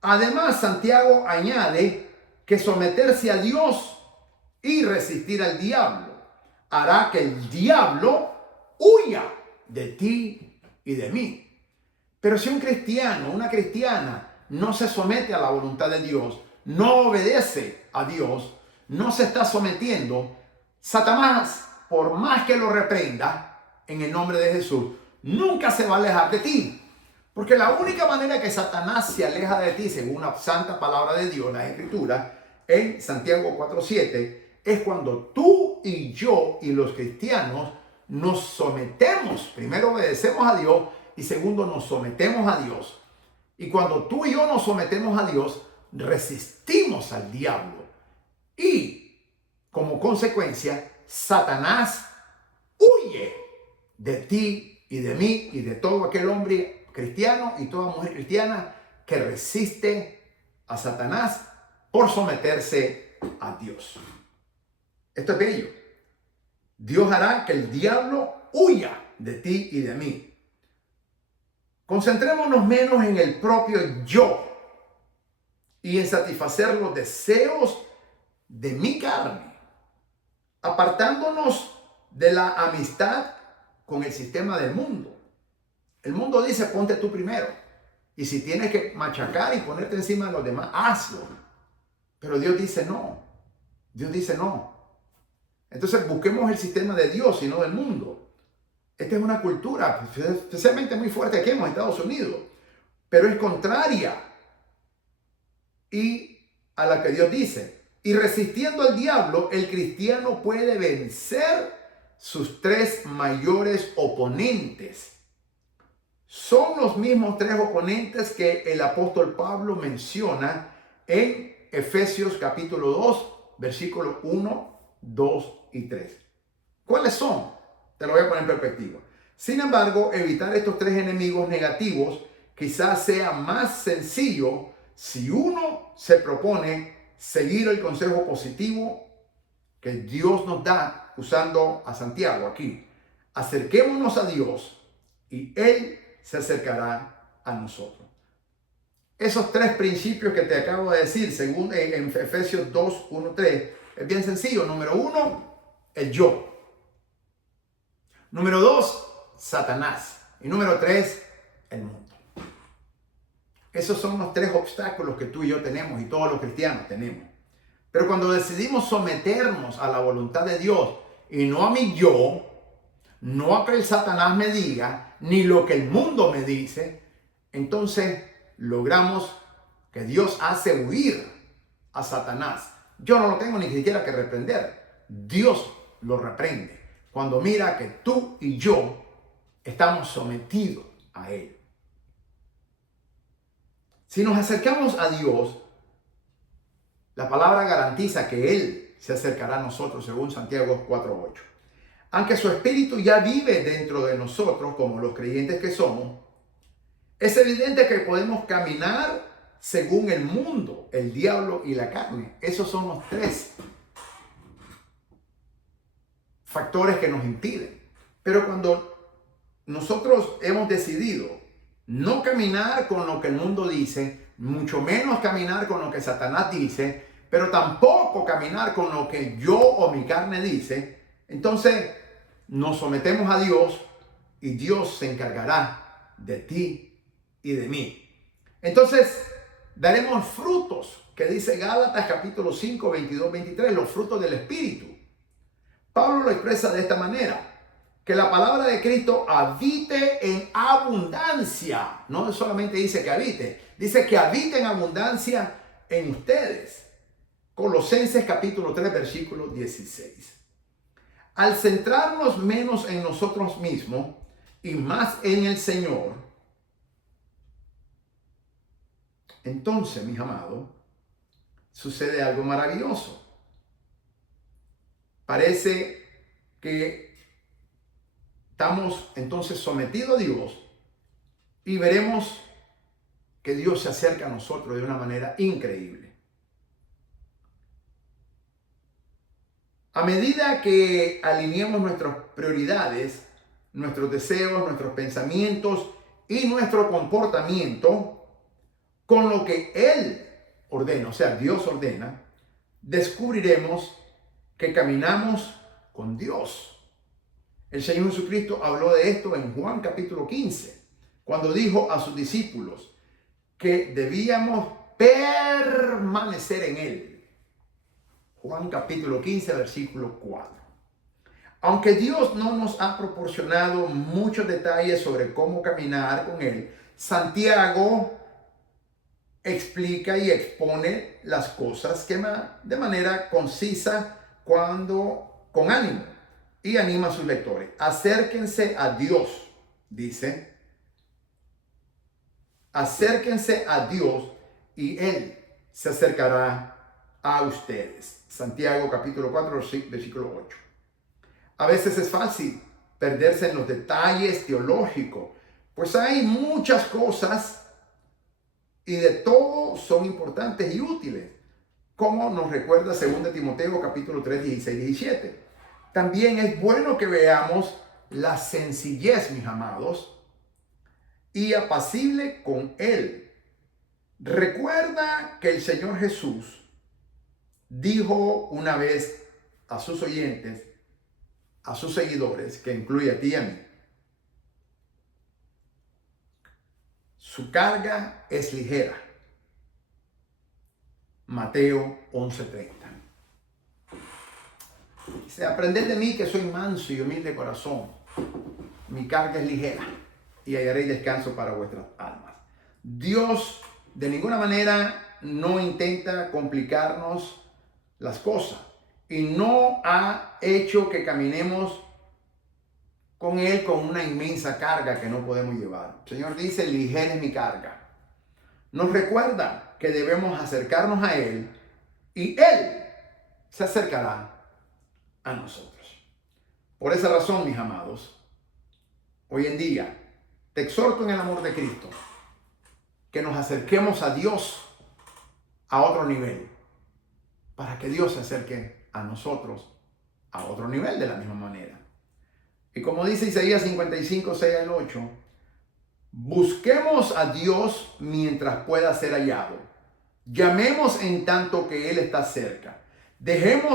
Además, Santiago añade que someterse a Dios y resistir al diablo hará que el diablo huya de ti y de mí. Pero si un cristiano, una cristiana, no se somete a la voluntad de Dios, no obedece a Dios, no se está sometiendo, Satanás, por más que lo reprenda en el nombre de Jesús, nunca se va a alejar de ti. Porque la única manera que Satanás se aleja de ti, según la santa palabra de Dios, la Escritura, en Santiago 4:7, es cuando tú y yo y los cristianos nos sometemos. Primero obedecemos a Dios y segundo nos sometemos a Dios. Y cuando tú y yo nos sometemos a Dios, resistimos al diablo. Y como consecuencia, Satanás huye de ti y de mí y de todo aquel hombre cristiano y toda mujer cristiana que resiste a Satanás por someterse a Dios. Esto es bello. Dios hará que el diablo huya de ti y de mí. Concentrémonos menos en el propio yo y en satisfacer los deseos de mi carne, apartándonos de la amistad con el sistema del mundo. El mundo dice, ponte tú primero. Y si tienes que machacar y ponerte encima de los demás, hazlo. Pero Dios dice no. Dios dice no. Entonces busquemos el sistema de Dios y no del mundo. Esta es una cultura especialmente muy fuerte aquí en los Estados Unidos, pero es contraria y a la que Dios dice. Y resistiendo al diablo, el cristiano puede vencer sus tres mayores oponentes. Son los mismos tres oponentes que el apóstol Pablo menciona en Efesios capítulo 2, versículos 1, 2 y 3. ¿Cuáles son? Te lo voy a poner en perspectiva. Sin embargo, evitar estos tres enemigos negativos quizás sea más sencillo si uno se propone seguir el consejo positivo que Dios nos da usando a Santiago aquí. Acerquémonos a Dios y Él se acercará a nosotros. Esos tres principios que te acabo de decir, según en Efesios 2, 1, 3, es bien sencillo. Número 1, el yo. Número 2, Satanás. Y número 3, el mundo. Esos son los tres obstáculos que tú y yo tenemos y todos los cristianos tenemos. Pero cuando decidimos someternos a la voluntad de Dios y no a mi yo, no a que el Satanás me diga, ni lo que el mundo me dice, entonces logramos que Dios hace huir a Satanás. Yo no lo tengo ni siquiera que reprender. Dios lo reprende cuando mira que tú y yo estamos sometidos a Él. Si nos acercamos a Dios, la palabra garantiza que Él se acercará a nosotros, según Santiago 4:8. Aunque su espíritu ya vive dentro de nosotros, como los creyentes que somos, es evidente que podemos caminar según el mundo, el diablo y la carne. Esos son los tres factores que nos impiden. Pero cuando nosotros hemos decidido no caminar con lo que el mundo dice, mucho menos caminar con lo que Satanás dice, pero tampoco caminar con lo que yo o mi carne dice, entonces nos sometemos a Dios y Dios se encargará de ti y de mí. Entonces daremos frutos, que dice Gálatas capítulo 5, 22, 23, los frutos del Espíritu. Pablo lo expresa de esta manera: que la palabra de Cristo habite en abundancia. No solamente dice que habite en abundancia en ustedes. Colosenses capítulo 3, versículo 16. Al centrarnos menos en nosotros mismos y más en el Señor, entonces, mis amados, sucede algo maravilloso. Parece que estamos entonces sometidos a Dios y veremos que Dios se acerca a nosotros de una manera increíble. A medida que alineemos nuestras prioridades, nuestros deseos, nuestros pensamientos y nuestro comportamiento con lo que Él ordena, o sea, Dios ordena, descubriremos que caminamos con Dios. El Señor Jesucristo habló de esto en Juan capítulo 15, cuando dijo a sus discípulos que debíamos permanecer en Él. Juan capítulo 15, versículo 4. Aunque Dios no nos ha proporcionado muchos detalles sobre cómo caminar con Él, Santiago explica y expone las cosas de manera concisa, con ánimo, y anima a sus lectores. Acérquense a Dios, dice. Acérquense a Dios y Él se acercará a ustedes. Santiago capítulo 4, versículo 8. A veces es fácil perderse en los detalles teológicos, pues hay muchas cosas y de todo son importantes y útiles, como nos recuerda 2 Timoteo capítulo 3, 16 y 17. También es bueno que veamos la sencillez, mis amados, y apacible con Él. Recuerda que el Señor Jesús dijo una vez a sus oyentes, a sus seguidores, que incluye a ti y a mí: su carga es ligera. Mateo 11:30. Dice: aprended de mí que soy manso y humilde de corazón. Mi carga es ligera y hallaréis descanso para vuestras almas. Dios de ninguna manera no intenta complicarnos las cosas y no ha hecho que caminemos con Él con una inmensa carga que no podemos llevar. El Señor dice: ligera es mi carga. Nos recuerda que debemos acercarnos a Él y Él se acercará a nosotros. Por esa razón, mis amados, hoy en día te exhorto en el amor de Cristo que nos acerquemos a Dios a otro nivel, para que Dios se acerque a nosotros a otro nivel de la misma manera. Y como dice Isaías 55, 6 al 8, busquemos a Dios mientras pueda ser hallado. Llamemos en tanto que Él está cerca. Deje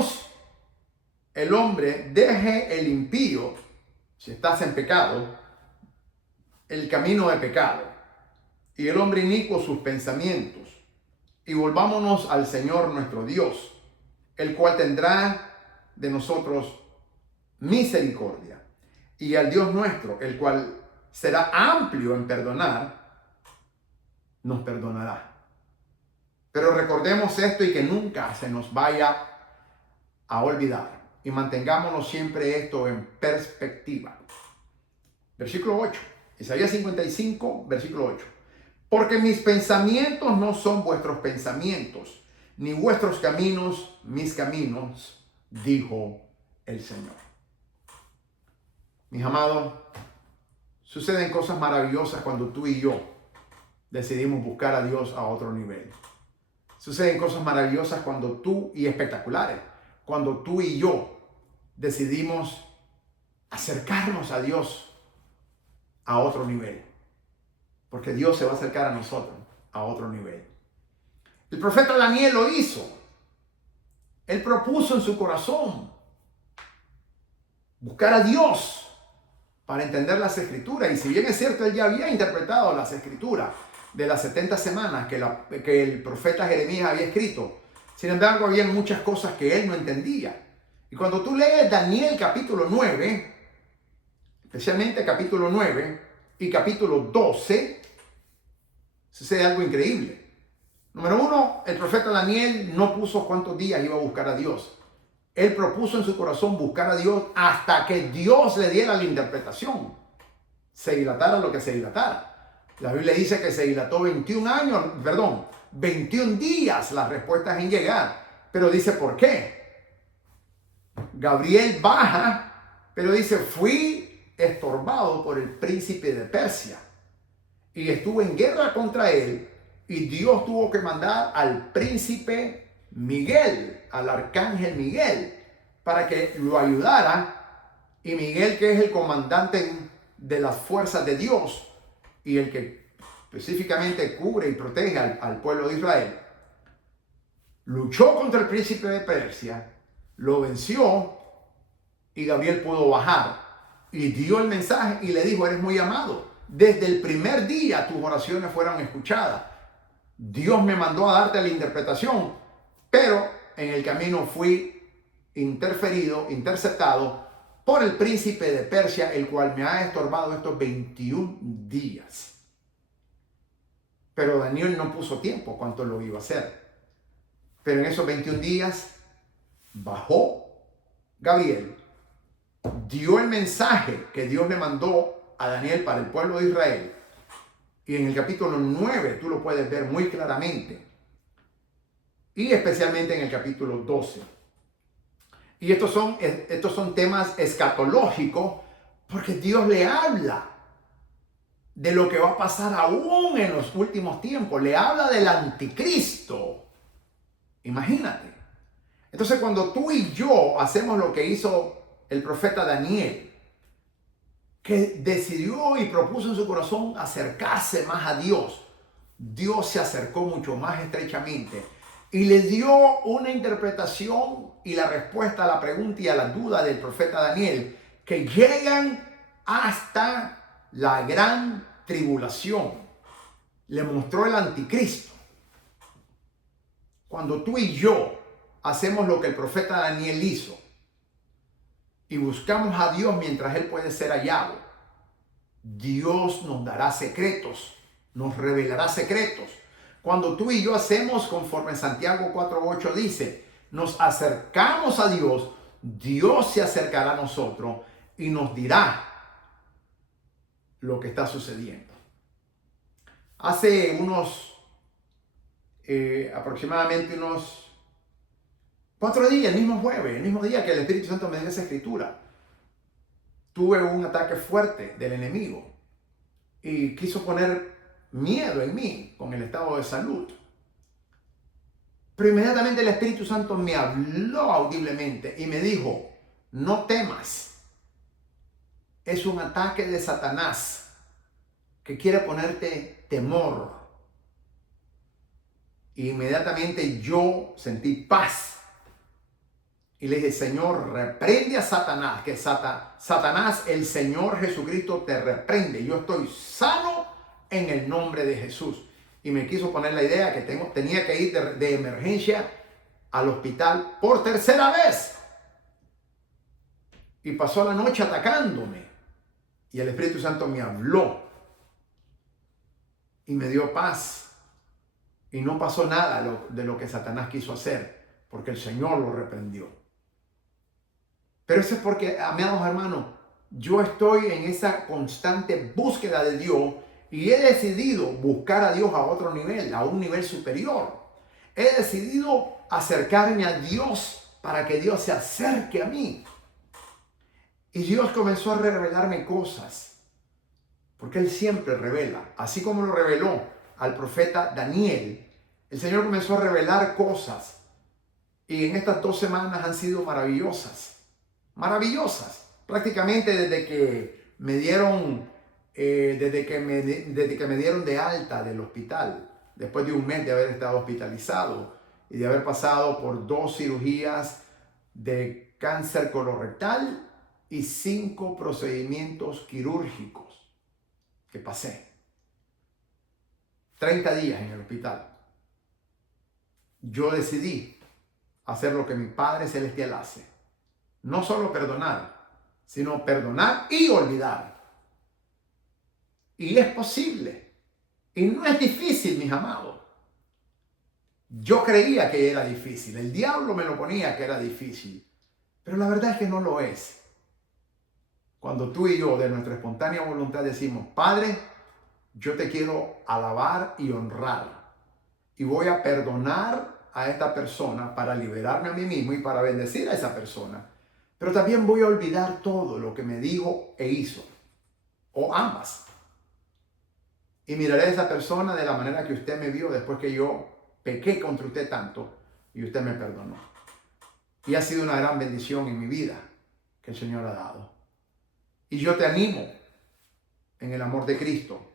el impío, si estás en pecado, el camino de pecado, y el hombre inicuo sus pensamientos, y volvámonos al Señor nuestro Dios, el cual tendrá de nosotros misericordia, y al Dios nuestro, el cual será amplio en perdonar, nos perdonará. Pero recordemos esto y que nunca se nos vaya a olvidar, y mantengámonos siempre esto en perspectiva. Versículo 8, Isaías 55, versículo 8. Porque mis pensamientos no son vuestros pensamientos, ni vuestros caminos mis caminos, dijo el Señor. Mis amados, suceden cosas maravillosas cuando tú y yo decidimos buscar a Dios a otro nivel. Suceden cosas maravillosas y espectaculares cuando tú y yo decidimos acercarnos a Dios a otro nivel. Porque Dios se va a acercar a nosotros a otro nivel. El profeta Daniel lo hizo. Él propuso en su corazón buscar a Dios para entender las escrituras. Y si bien es cierto, él ya había interpretado las escrituras de las 70 semanas que el profeta Jeremías había escrito, sin embargo, había muchas cosas que él no entendía. Y cuando tú lees Daniel capítulo 9, especialmente capítulo 9 y capítulo 12, sucede algo increíble. Número uno, el profeta Daniel no puso cuántos días iba a buscar a Dios. Él propuso en su corazón buscar a Dios hasta que Dios le diera la interpretación. Se dilatara lo que se dilatara. La Biblia dice que se dilató 21 días las respuestas en llegar. Pero dice, ¿por qué? Gabriel baja, pero dice, fui estorbado por el príncipe de Persia y estuve en guerra contra él, y Dios tuvo que mandar al príncipe Miguel, al arcángel Miguel, para que lo ayudara. Y Miguel, que es el comandante de las fuerzas de Dios y el que específicamente cubre y protege al pueblo de Israel, luchó contra el príncipe de Persia, lo venció, y Gabriel pudo bajar y dio el mensaje y le dijo, eres muy amado. Desde el primer día tus oraciones fueron escuchadas. Dios me mandó a darte la interpretación, pero en el camino fui interceptado por el príncipe de Persia, el cual me ha estorbado estos 21 días. Pero Daniel no puso tiempo cuánto lo iba a hacer. Pero en esos 21 días bajó Gabriel, dio el mensaje que Dios le mandó a Daniel para el pueblo de Israel. Y en el capítulo 9 tú lo puedes ver muy claramente. Y especialmente en el capítulo 12. Y estos son temas escatológicos, porque Dios le habla de lo que va a pasar aún en los últimos tiempos. Le habla del anticristo. Imagínate. Entonces, cuando tú y yo hacemos lo que hizo el profeta Daniel, que decidió y propuso en su corazón acercarse más a Dios, Dios se acercó mucho más estrechamente y le dio una interpretación y la respuesta a la pregunta y a la duda del profeta Daniel, que llegan hasta la gran tribulación. Le mostró el anticristo. Cuando tú y yo hacemos lo que el profeta Daniel hizo y buscamos a Dios mientras Él puede ser hallado, Dios nos dará secretos, nos revelará secretos. Cuando tú y yo hacemos conforme Santiago 4:8 dice, nos acercamos a Dios, Dios se acercará a nosotros y nos dirá lo que está sucediendo. Hace aproximadamente unos 4 días, el mismo jueves, el mismo día que el Espíritu Santo me dio esa escritura, tuve un ataque fuerte del enemigo y quiso poner miedo en mí con el estado de salud. Pero inmediatamente el Espíritu Santo me habló audiblemente y me dijo, no temas, es un ataque de Satanás que quiere ponerte temor. Y inmediatamente yo sentí paz. Y le dije, Señor, reprende a Satanás, que Satanás, el Señor Jesucristo te reprende. Yo estoy sano en el nombre de Jesús. Y me quiso poner la idea que tenía que ir de emergencia al hospital por 3ª vez. Y pasó la noche atacándome. Y el Espíritu Santo me habló. Y me dio paz. Y no pasó nada de lo que Satanás quiso hacer, porque el Señor lo reprendió. Pero eso es porque, amados hermanos, yo estoy en esa constante búsqueda de Dios y he decidido buscar a Dios a otro nivel, a un nivel superior. He decidido acercarme a Dios para que Dios se acerque a mí. Y Dios comenzó a revelarme cosas, porque Él siempre revela, así como lo reveló al profeta Daniel. El Señor comenzó a revelar cosas y en estas 2 semanas han sido maravillosas. Maravillosas. Prácticamente desde que me dieron, desde que me dieron de alta del hospital, después de un mes de haber estado hospitalizado y de haber pasado por 2 cirugías de cáncer colorectal y 5 procedimientos quirúrgicos que pasé. 30 días en el hospital. Yo decidí hacer lo que mi Padre Celestial hace. No solo perdonar, sino perdonar y olvidar. Y es posible. Y no es difícil, mis amados. Yo creía que era difícil. El diablo me lo ponía que era difícil. Pero la verdad es que no lo es. Cuando tú y yo de nuestra espontánea voluntad decimos, Padre, yo te quiero alabar y honrar. Y voy a perdonar a esta persona para liberarme a mí mismo y para bendecir a esa persona. Pero también voy a olvidar todo lo que me dijo e hizo. O ambas. Y miraré a esa persona de la manera que usted me vio después que yo pequé contra usted tanto y usted me perdonó. Y ha sido una gran bendición en mi vida que el Señor ha dado. Y yo te animo en el amor de Cristo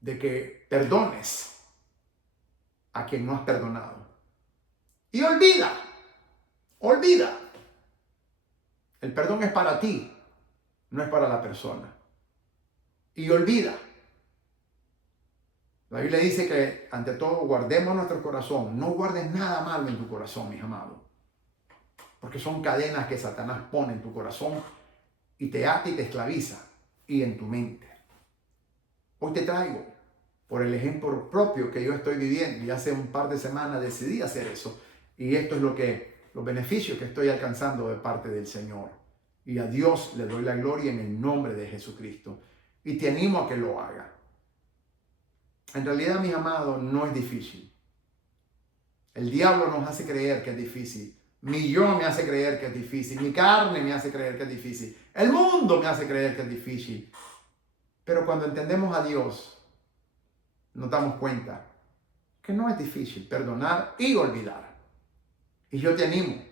de que perdones a quien no has perdonado. Y olvida. El perdón es para ti, no es para la persona. Y olvida. La Biblia dice que ante todo guardemos nuestro corazón. No guardes nada malo en tu corazón, mis amados. Porque son cadenas que Satanás pone en tu corazón y te ata y te esclaviza y en tu mente. Hoy te traigo, por el ejemplo propio que yo estoy viviendo, y hace un par de semanas decidí hacer eso. Y esto es los beneficios que estoy alcanzando de parte del Señor. Y a Dios le doy la gloria en el nombre de Jesucristo. Y te animo a que lo haga. En realidad, mis amados, no es difícil. El diablo nos hace creer que es difícil. Mi yo me hace creer que es difícil. Mi carne me hace creer que es difícil. El mundo me hace creer que es difícil. Pero cuando entendemos a Dios, nos damos cuenta que no es difícil perdonar y olvidar. Y yo te animo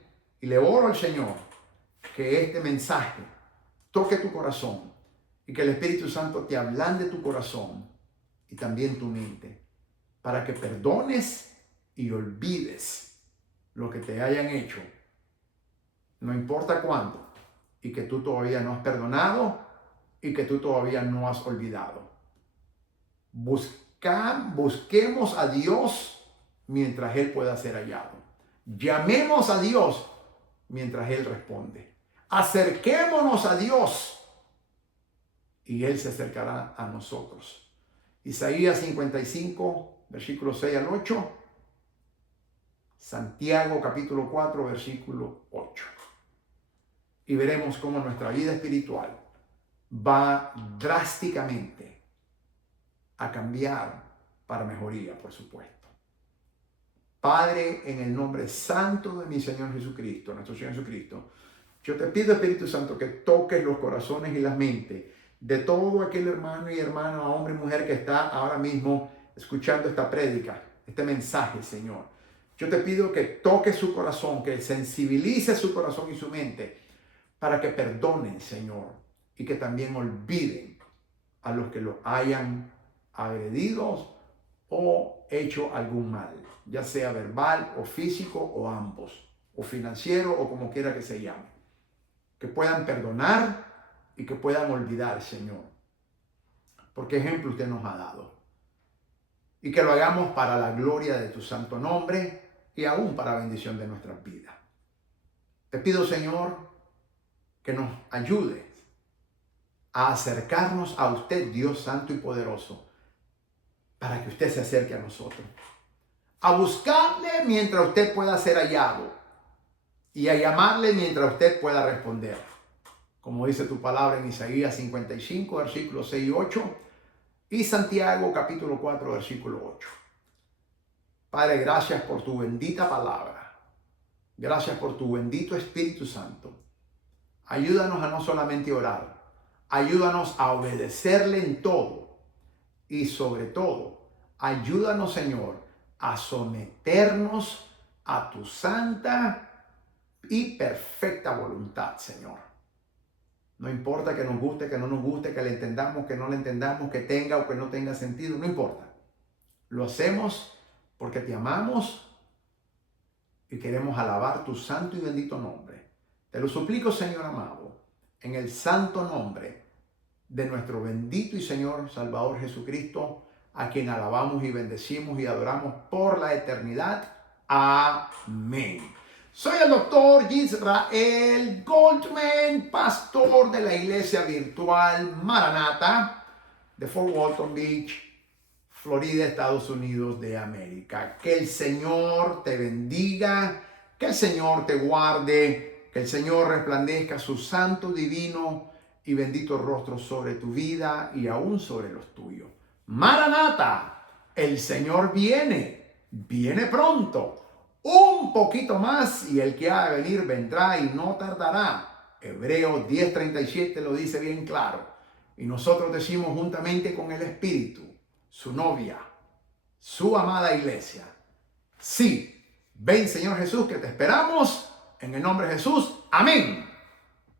y le oro al Señor que este mensaje toque tu corazón y que el Espíritu Santo te ablande tu corazón y también tu mente para que perdones y olvides lo que te hayan hecho, no importa cuándo, y que tú todavía no has perdonado y que tú todavía no has olvidado. Busquemos a Dios mientras Él pueda ser hallado. Llamemos a Dios mientras Él responde. Acerquémonos a Dios y Él se acercará a nosotros. Isaías 55, versículos 6 al 8. Santiago capítulo 4, versículo 8. Y veremos cómo nuestra vida espiritual va drásticamente a cambiar para mejoría, por supuesto. Padre, en el nombre santo de mi Señor Jesucristo, nuestro Señor Jesucristo, yo te pido, Espíritu Santo, que toques los corazones y las mentes de todo aquel hermano y hermana, hombre y mujer que está ahora mismo escuchando esta prédica, este mensaje, Señor. Yo te pido que toques su corazón, que sensibilice su corazón y su mente para que perdonen, Señor, y que también olviden a los que los hayan agredido o hecho algún mal, ya sea verbal o físico o ambos, o financiero o como quiera que se llame. Que puedan perdonar y que puedan olvidar, Señor. Porque ejemplo usted nos ha dado. Y que lo hagamos para la gloria de tu santo nombre y aún para bendición de nuestras vidas. Te pido, Señor, que nos ayude a acercarnos a usted, Dios santo y poderoso, para que usted se acerque a nosotros. A buscarle mientras usted pueda ser hallado y a llamarle mientras usted pueda responder. Como dice tu palabra en Isaías 55, versículos 6 y 8, y Santiago capítulo 4, versículo 8. Padre, gracias por tu bendita palabra. Gracias por tu bendito Espíritu Santo. Ayúdanos a no solamente orar, ayúdanos a obedecerle en todo. Y sobre todo, ayúdanos, Señor, a someternos a tu santa y perfecta voluntad, Señor. No importa que nos guste, que no nos guste, que le entendamos, que no le entendamos, que tenga o que no tenga sentido, no importa. Lo hacemos porque te amamos y queremos alabar tu santo y bendito nombre. Te lo suplico, Señor amado, en el santo nombre de nuestro bendito y Señor Salvador Jesucristo, a quien alabamos y bendecimos y adoramos por la eternidad. Amén. Soy el doctor Israel Goldman, pastor de la iglesia virtual Maranata de Fort Walton Beach, Florida, Estados Unidos de América. Que el Señor te bendiga, que el Señor te guarde, que el Señor resplandezca su santo, divino y bendito rostro sobre tu vida y aún sobre los tuyos. Maranata, el Señor viene pronto. Un poquito más y el que ha de venir vendrá y no tardará. Hebreos 10:37 lo dice bien claro. Y nosotros decimos juntamente con el Espíritu, su novia, su amada iglesia: sí, ven Señor Jesús, que te esperamos en el nombre de Jesús. Amén.